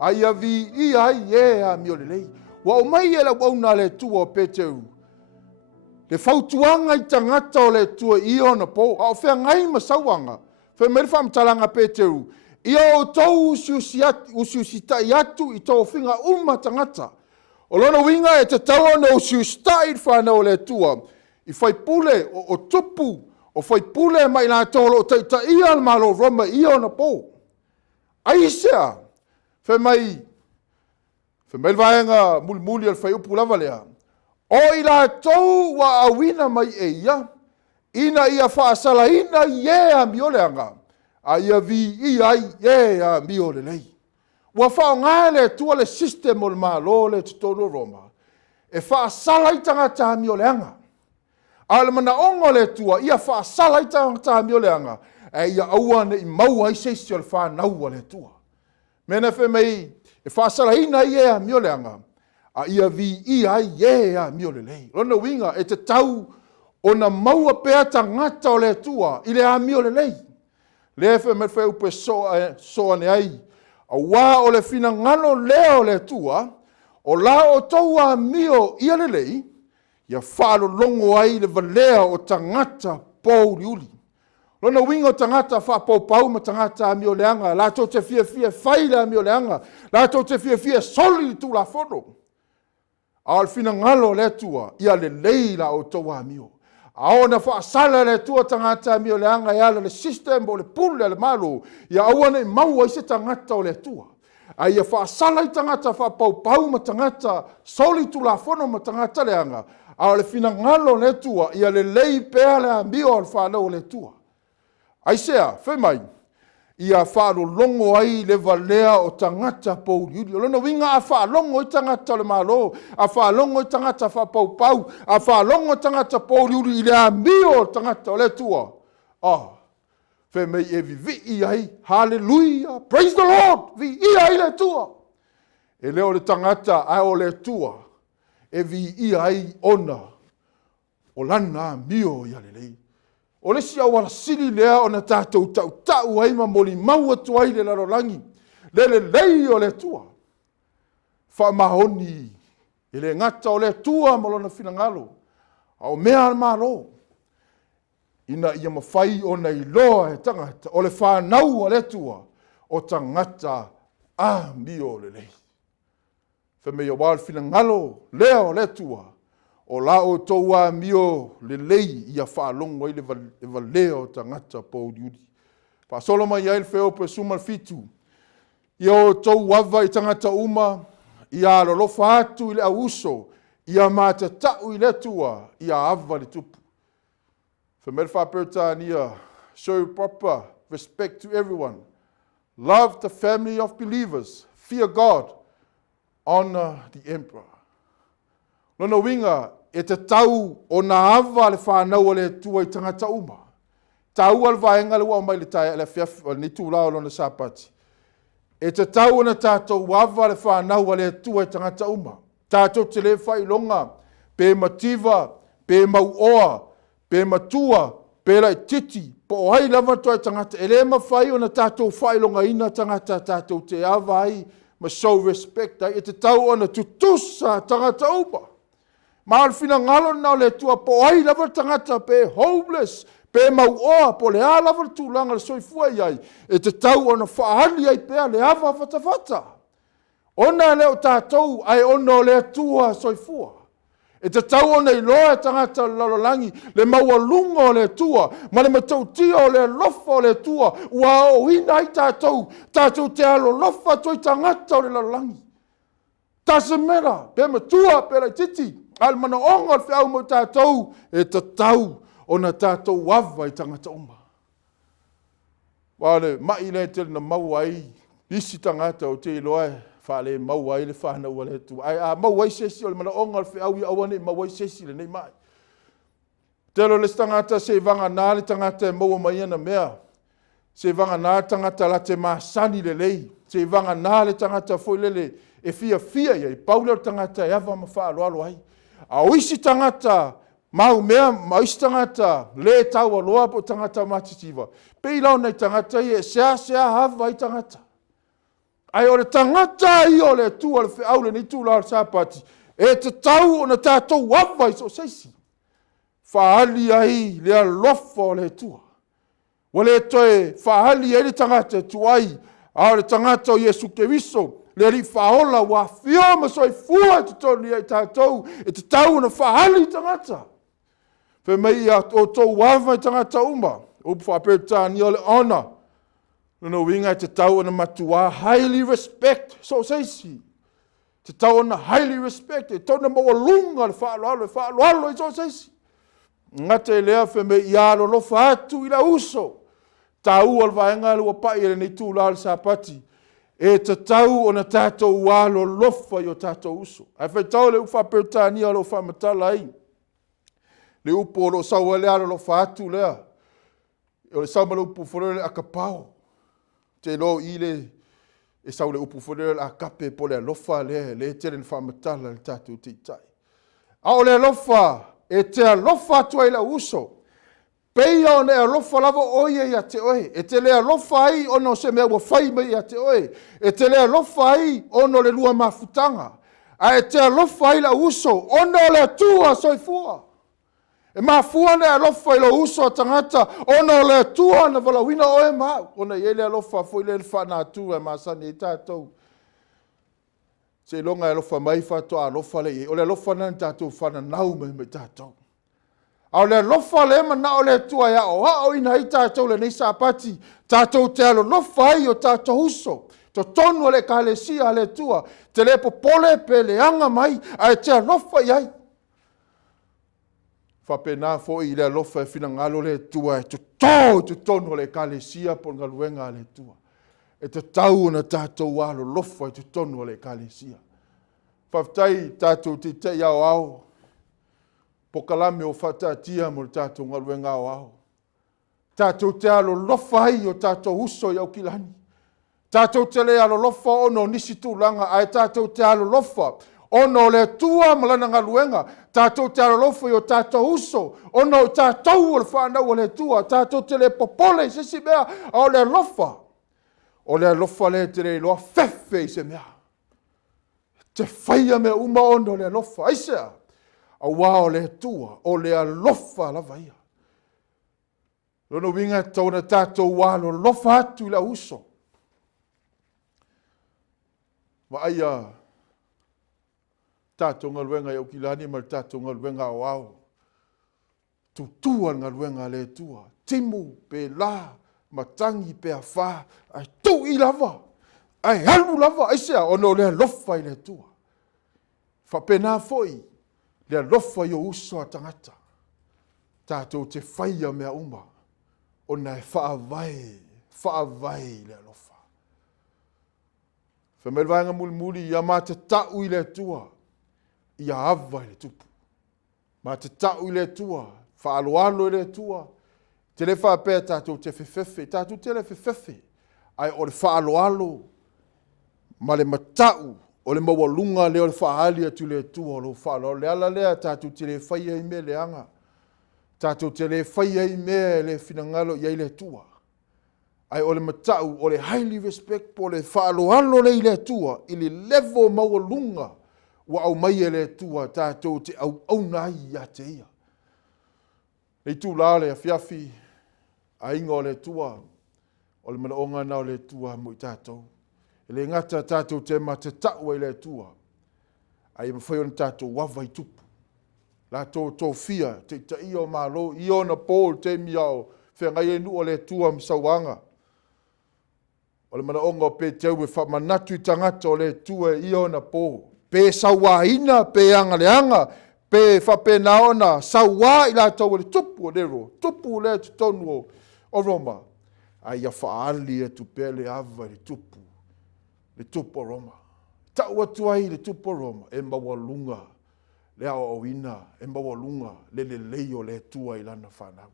a ia vi ia ai a mi o le lei. Wa o mai e la wauna le tua o peteu. Le fautuanga i tangata o le tua i ona po. A o whea ngai masawanga. Whea meri whamtalanga Peteu. Ia o tau usiusita i atu i tau whinga uma tangata. O lona winga e te taua na usiusita i whana o le tua. I whai pule o tupu. O whai pule mai la tolo o taita i al malo roma i ona po. Aisea. Whea mai vaenga muli al whai upu lava lea. O i la tau wa awina mai e ia, ina ia whaasala ina a mi o leanga, a ia vi a mi o le lei. Wa whao ngā le tua le system o le malo le tutono Roma, e whaasala i tangata mi o leanga. A le mana ongo le tua, ia whaasala i tangata mi o leanga, e ia aua i maua i seisi o le whanau le tua. Mena whe mei, e whaasala ina a mi o leanga, a ia vi a mi o le lei. Lona winga e te tau o na maua pea tangata o le tua i le a mi o le lei. Le fe me fe upe soa ne ai. A wā o le fina ngano leo le tua o la o tau a mi o ia le lei ia whaalo longo ai le valea o tangata pou liuli. Lona winga o tangata wha pau ma tangata a mi o leanga. La tau te fia whaile a mi o leanga. La tau te fia soli tu la fono. A fina ngalo le tua ia le leila o tau amio. A ona whaasala le tua tangata amio le anga ia le system o le pule le malu. Ia awana i maua i se tangata o le tua. A ia whaasala i tangata whapau ma tangata soli tu la fono ma tangata le anga. A le fina ngalo le tua ia le lei pea le amio al whanau le tua. Aisea, whemai, ia whaalolongo ai le valea o tangata pouliuli. O lona winga a whaalongo I tangata le malo, a whaalongo I tangata whapaupau, a whaalongo tangata pouliuli I le amio o tangata o le tua. Whe mei e vi ai, hallelujah, praise the Lord, vi ai le tua. E leo le tangata ai o le tua, e vi ai ona, o lana amio ia le lei. O le si awala sili lea o na tātou tau ai ma moli maua tuai le larolangi. Le lei o le tua. Wha mahoni. E le ngata o le tua malona finangalo. A o mea malo. Ina ia mawhai o nei loa e tangata. O le whanau o le tua. O tangata a mio le lei. Wha mea wal finangalo lea o le tua. O la o tau a mio le lei ia whaalongo I le valeo tangata pouliuri. Pa soloma ia il feo pe sumal fitu. Ia o tau wava I tangata uma, ia alolofa atu I le auso, ia mātatau I le tua, ia ava le tupu. Whamere whapeutania, show proper respect to everyone. Love the family of believers. Fear God. Honor the emperor. Lona winga, e te tau o na ava le whanau o le tua I tangata uma. Tau al vaenga le wau mai le tai le fiafi, ni tūlao lona Sapati. E te tau o na tātou ava le whanau o le tua I tangata uma. Tātou te le Failauga, pe mativa, pe mauoa, pe matua, pe lai titi, po o hai lava toa I tangata. E le mawhai o na tātou Failauga ina tangata tātou te ava ai, ma show respect ai. E te tau o na tutusa tangata uma. Maal fina ngalo na le tua po ai lava tangata pe homeless, pe mauoa po le a lava tūlanga le soifua ai. E te tau ona whaali ai pea le ava fatafata. Ona leo tātou ai ono le tua soifua. E te tau ona I loa tangata lalolangi, le maua lunga o le tua, ma le matautia o le lofa o le tua, ua o hina ai tātou te alo lofa toi tangata o le lalolangi. Tasemera, pe matua, pe lai titi, al mana onga al whiau mo tātou, e ta tau o na tātou wava I tangata uma. Wale, mai le tele na mau ai, isi tangata o te Iulai, whale mau ai le whanau o le tu. Ai, mau ai sesi o le mana onga al whiau I awane, mau ai sesi le nei mai. Telo le tangata se vanga nā le tangata e maua mai ana mea. Se vanga nā tangata la te māsani le lei. Se vanga nā le tangata foi lele, e fia ia, paula o tangata e ava ma whaaloalo ai. A oisi tangata, mau mea, ma oisi tangata, le tau aloa po tangata matitiwa. Pei lau nei tangata I e sea hava I tangata. Ai o le tangata I o le tua le whiau le ni tūlao Sapati. E te tau o na tātou wava I so seisi. Whaali ai le alofa o le tua. Wa le toe whaali ai le tangata tuai, a o le tangata o Yesu Keriso, le ri whaola wa whio ma soifua te toni ai tātou, e te tau na whaali tangata. Whe mei a o tau wawa I tangata uma, upu whapeutani o le ona, no winga te tau na matua, highly respect, so seisi. Te tau na highly respect, e tau na maua lunga le whaaloalo I so seisi. Ngata e lea whe mei iaro lofa atu I la uso, tau al vaenga lua pai ele nei tūlao le Sapati, e te tau o na tātou walo lofa I o tātou uso. Ai whai tau le ufa peutani o lo whamatala ai. Le upo o lo saua le alo lofa atu lea. O le sauma le upo fore le akapao. Te lo I le e sau le upo fore le akape po le alofa le tere ni whamatala le tātou Taitai. A o le alofa, e te alofa atu ai la uso. Peia o ne alofa lava oia I a te oe. E te le alofa ai ono se mea ua whai mai I a te oe. E te le alofa ai ono le lua mafutanga. A e te alofa ai la uso, ono le tua soifua. E mafua ne alofa I la uso tangata, ono le tua na walawina oe maa. Ona I le alofa foi le whana atu e maasani I tātou. Se longa alofa mai whatoa alofa le I. O le alofa nan tātou whana nau mai tātou. Au le lofa le mana o le tua ia o hao ina I tātou le nei Sapati, tātou te alo lofa ai o tātou uso, to tonu le kālesia le tua, te le popole pe le anga mai, ai te alofa iai. Whapena fo I le alofa e whina ngalo le tua e to tō te tono le kalesia po ngaluenga le tua. E te tau na tātou alo lofa te tono le kalesia. Whaftai tātou te te iau au. Po kalame o Fata tia mo tātou ngaluenga au. Tātou te alo lofa ai o tātou uso iau kilani. Tātou te le alo lofa ono nisi tūlanga, ai tātou te alo lofa ono le tua malana ngaluenga. Tātou te alo lofa i o tātou uso, ono tātou o le whanau o le tua. Tātou te le popole sisi mea o le lofa. O le lofa le te le loa fefe i se mea. Te whaia mea uma ono le lofa. Aisea, a wao le tua, o le lofa la vaia. Lono winga tauna tātou walo lofa atu i la uso. Ma aia tātou ngaluenga iau kilani ma tātou ngaluenga o au. Tutua ngaluenga le tua. Timu pe la, matangi pe a wha, ai tu i lava. Ai halu lava, aisea, ono le lofa i le tua. Whapena foi, le lofa i o uso a tangata. Tātou te whaia mea uma. Ona e whaavai le lofa. Whamelwainga muli ia mā te tau i le tua, ia awa i le tupu. Mā te tau i le tua, whaaloalo i le tua, te le whaapea tātou te whewhewhe, tātou te le whewhewhe, ai o le whaaloalo, ma le matau, o le mawalunga le o le whaali atu le tua, o le whaaloalo, le ala lea tātou te le whaia i me le anga, tātou te le whaia i me le finangalo i le tua. Ai o le matau, o le highly respect po le whaaloalo le i le tua, i le levo mawalunga wa au mai e le tua tātou te au nai a te ia. Nei tū lale a fiafi, a inga o le tua, o le manaonga na o le tua mo i tātou. E le ngata tātou te mata tau i le tua, ai mawhai o tātou wawa i tupu. La tō fia, te ta i o malo, i o na pōl te miao, whengai e nu o le tua msawanga. O le manaonga o pe teu e whamanatu i tangata o le tua i o na pō. Pe sawaina, pe angaleanga, pe whapenaona, sawa i la tau o le tupu o lero, tupu o le tutonu o Roma. Ai a whaali e tu pe le ava le tupu o Roma. Tau atu ai le tupu o Roma, e mawalunga, le ao ina, e mawalunga, le lei o le tua i lana whanau.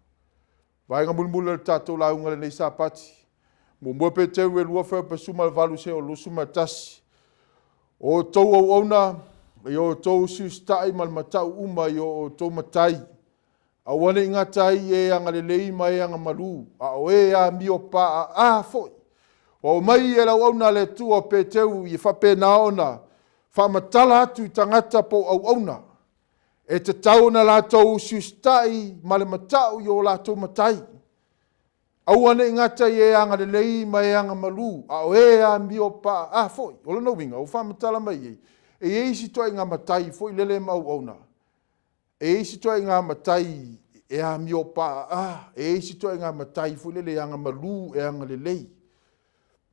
Vaenga mulmula le tātou launga le nei Sapati. Mua pe teu e lua whau pa suma valu se o lo suma tasi. O tau au auna, e o tau SISDAC mal matau uma i o tau matai. A wane ingatai e anga le lei mai anga malu. A o e a mio pa a foi. O mai e lau auna le tua pe teu i whape naona. Whamatala atu i tangata po au auna. E te tau na la tau SISDAC ma le matau i o la tau matai. Au ane ngata e anga le lei mai anga malu, a o e a mio pa, a foi, o lana winga, o whamatala mai e. E eisi toa i ngā matai, foi lele mau auna. E eisi toa i ngā matai e a mio pa, e eisi toa i ngā matai, foi lele anga malu e anga le lei.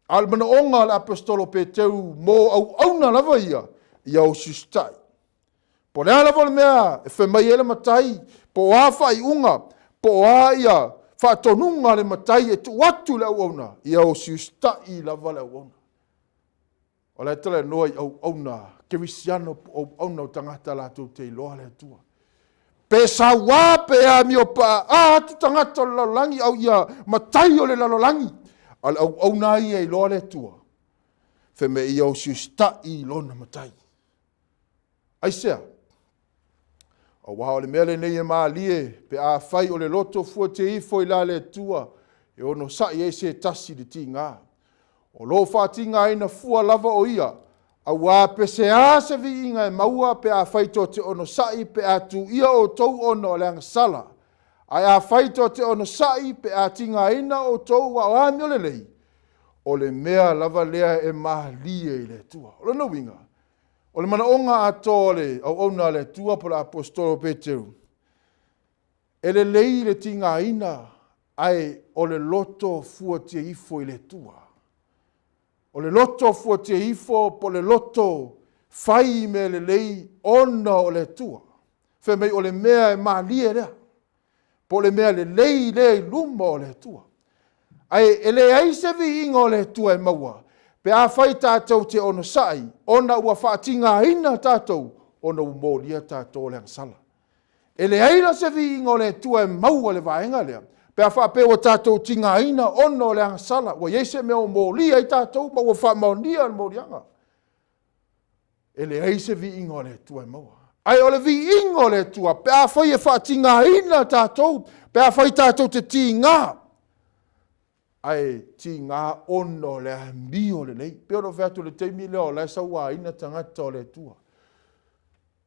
Almana onga le apostolo pe teu mō au auna lava ia o SISDAC. Po lea lava le mea, e whemai ele matai, po a whai unga, po a ia, whaatonunga le matai e tu atu le au auna. Ia o SISDAC i lava le au auna. O le tala noa i au auna. Kerisiano au auna o tangata la tau te iloa le atua. Pe sa wā pe a mio pa. Tu tangata le lalolangi au ia matai o le lalolangi. Al au auna i e iloa le atua. Feme ia o SISDAC i lona matai. Aisea. O wao le mele nei e maalie, pe a whai o le loto fua te ifo i la le tua, e ono sai e se tasi di ti ngā. O lo whati ngā ina fua lava o ia, a wā pese a se vi inga e maua pe a whai to te ono sai pe a tu ia o tau ono o le anga sala. Ai a whai to te ono sai pe a ti ngā ina o tau wa o ami o le lei, o le mea lava lea e maalie i le tua. O le no winga. O le manaonga ato le, au ona le tua po le apostolo Peteu. E le lei le tinga ina, ai o le loto fua te ifo i le tua. O le loto fua te ifo po le loto fai me le lei ona o le tua. Fe mei o le mea e maalie rea. Po le mea le lei le luma o le tua. Ai ele ai se vi ingo le tua e maua. Pe a whai tātou te ono sai, ona ua whaatinga ina tātou, ona umolia tātou le angsala. Ele aina se vi ingo le tua e maua le vaenga lea. Pe a whaapewa tātou tinga ina ono le angsala. Ua yeise mea umolia i tātou, ma ua whaamaunia al morianga. Ele ai se vi ingo le tua e maua. Ai ole vi ingo le tua, pe a whai e whaatinga ina tātou, pe a whai tātou te tinga. Ai ti ngā ono le mio le nei. Pe ono whētu le teimi leo le sa ua ina tangata o le tua.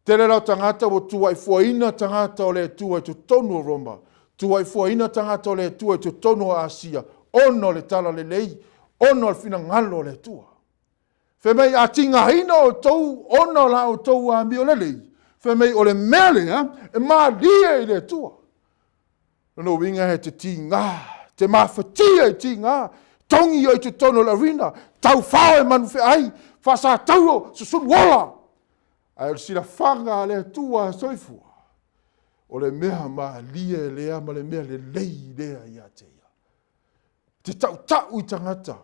Tele lau tangata o tua i fua ina tangata o le tua i tu tonu Roma. Tua i fua ina tangata o le tua i tu tonu Asia. Ono le tala le nei. Ono le fina ngalo le tua. Whemei a tinga ina o tau, ono la o tau a mio le nei. Whemei o le mele, e maa lia i le tua. Nono winga he te tinga. Te mawhatia i ti ngā, tongi o i te tono la rina, tau whao e manu ai, whasa tau o susunu wala. Ai o sira whanga le tua soifua. O le mea maa lia e lea, ma le mea le lei lea i a te ia. Te tau i tangata,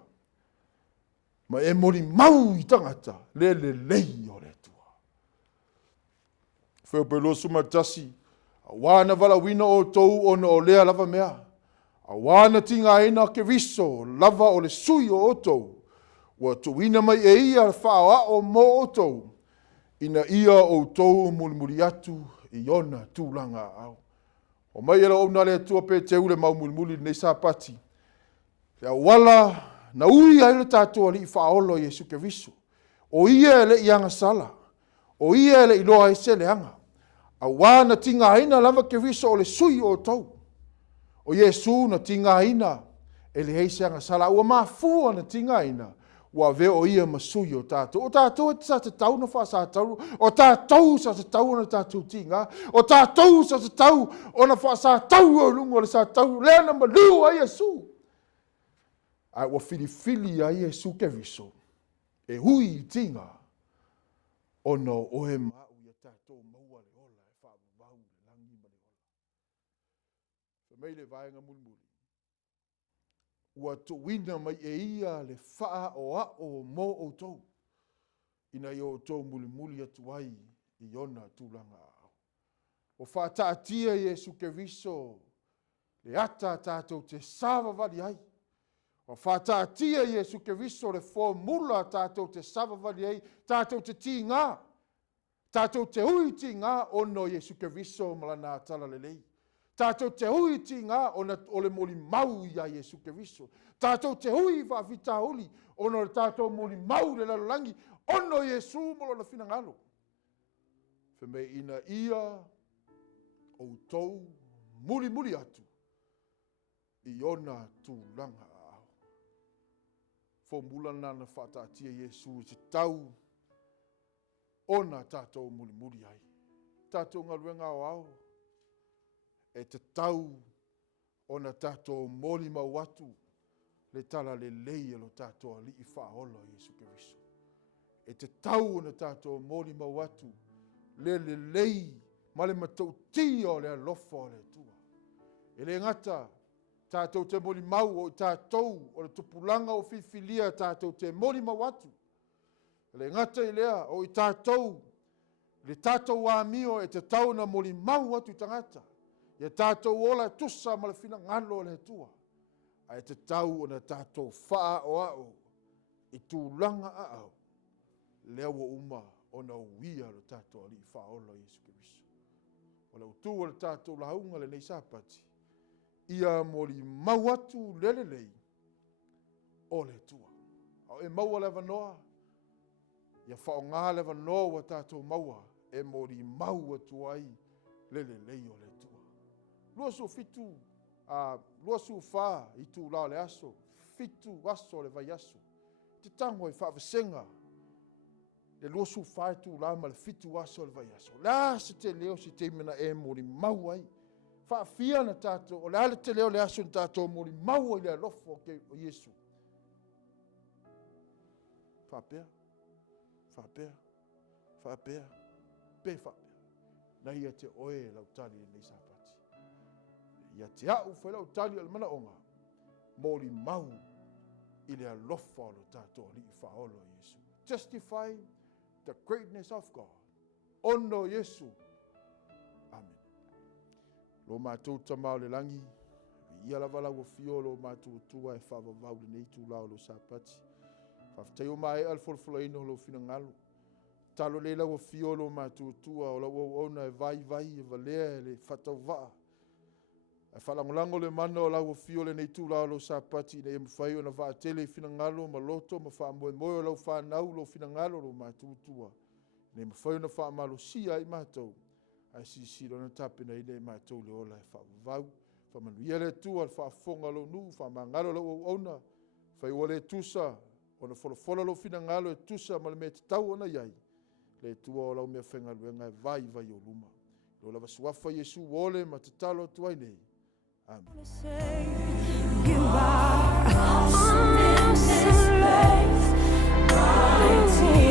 ma e mori mau i tangata, le lei o le tua. Wheo pe lo sumatasi, a wana wala wina o tou ono o lea lava mea. A wana tinga ina ke riso, lava o le sui o otou. Wa tuuina mai e ia whaoa o mo otou. Ina ia o tou mulimuri atu i ona tūlanga au. O mai ela ona le tua pe te ule mau mulimuri nei Sapati. Lea wala na ui ai le tātua li whaolo Jesu ke riso. O ia ele ianga sala. O ia ele iloa e se leanga. A wana tinga ina lava ke riso o le sui o otou. O Yesu na tinga ina, ele heise anga sala, ua mafua na tinga ina, ua veo ia masui o tātou. O tātou e sa te tau na wha sa tau, o tātou sa te tau na tātou tinga, o tātou sa te tau, o na wha sa tau o lungo le sa tau, lea na malu a Yesu. Ai ua filifili a Yesu ke riso, e hui tinga, o no oe mau ia tātou maua le ola, e wha mau le langi ma le ola. Mei le vaenga mulimuli. Ua tuuina mai e ia le faa o ao mo o tou. Ina i o tou mulimuli atu ai i ona tūlanga au. O whaataatia Jesu ke riso le ata tātou te sava vali ai. O whaataatia Jesu ke riso le formula tātou te sava vali ai, tātou te ti ngā. Tātou te hui ti ngā ono Jesu ke riso malana atala le lei. Tātou te hui ti ngā o le moli mau ia Jesu ke riso. Tātou te hui whawhita huli ono le tātou moli mau le lalolangi ono Jesu molo na whina ngalo. Wheme ina ia o tou muli atu i ona tūlanga au. Fomula nana whatatia Jesu te tau ona tātou muli ai. Tātou ngaruenga o au. E te tau o na tātou moli mau atu le tala le lei alo tātou li i whaolo Jesu Keriso. E te tau o na tātou moli mau atu le lei ma le matauti o le alofa o le tua. E le ngata tātou te moli mau o tātou o le tupulanga o whiwhilia tātou te moli mau atu. E le ngata i lea o i tātou le tātou wāmio e te tau na moli mau atu tangata. Ia tātou ola tusa ma le whina ngalo le tua. Ai te tau o na tātou whaa o ao i tūlanga a au. Lea wa uma o na uia le tātou ali i whaola Jesu Keriso. O le utu o le tātou launga le nei Sapati. Ia moli mau atu lelelei o le tua. Au e maua lewa noa. Ia whao ngā lewa noa wa tātou maua. E moli mau atu ai lelelei o le tua. Luasu fitu, luasu wha i tū lao le aso, fitu aso le vai aso. Te tango i whaawasenga, le luasu wha i tū lao ma le fitu aso le vai aso. La se te leo si te mena e mori mau ai. Whaafia na tātou, o le ale te leo le aso na tātou mori mau ai le alofo ke o Jesu. Whaapea, whaapea, whaapea, pe whaapea. Na ia te oe lau tali nei Sapati. Ia te au whailau tali o le mana onga. Mōli mau i le alofa o le tātou li i whaolo Yesu. Justify the greatness of God. Ono Yesu. Amen. Lo mātou tamau le langi. Ia lava lau o fio lo mātou tua e whawavau le nei tū lao lo Sapati. Whawhtai o mai alfolfolaino lo fina ngalo. Talo le lau o fio lo mātou tua o lau o ona e vai e valea e le whatau waa. E whalangolango le mana o lau o fio le nei tū lao lo Sapati ne e mwhai o na waa tele fina ngalo ma loto ma wha moe moe o lau whanau lo fina ngalo lo mātou tua. Ne mwhai o na wha malo sia i mātou. Ai si rona tapena i ne mātou le ola e whawavau. Whamanuia le tua al whaafonga lo nu, whamangalo lo ona. Whai ua le tusa, o na wholofola lo fina ngalo e tusa ma le mea te tau ona iai. Le tua o lau mea whenga luenga e vai o luma. Lo lava suafa Yesu wole ma te talo tuai nei. Amen. You are awesome in this place, mighty.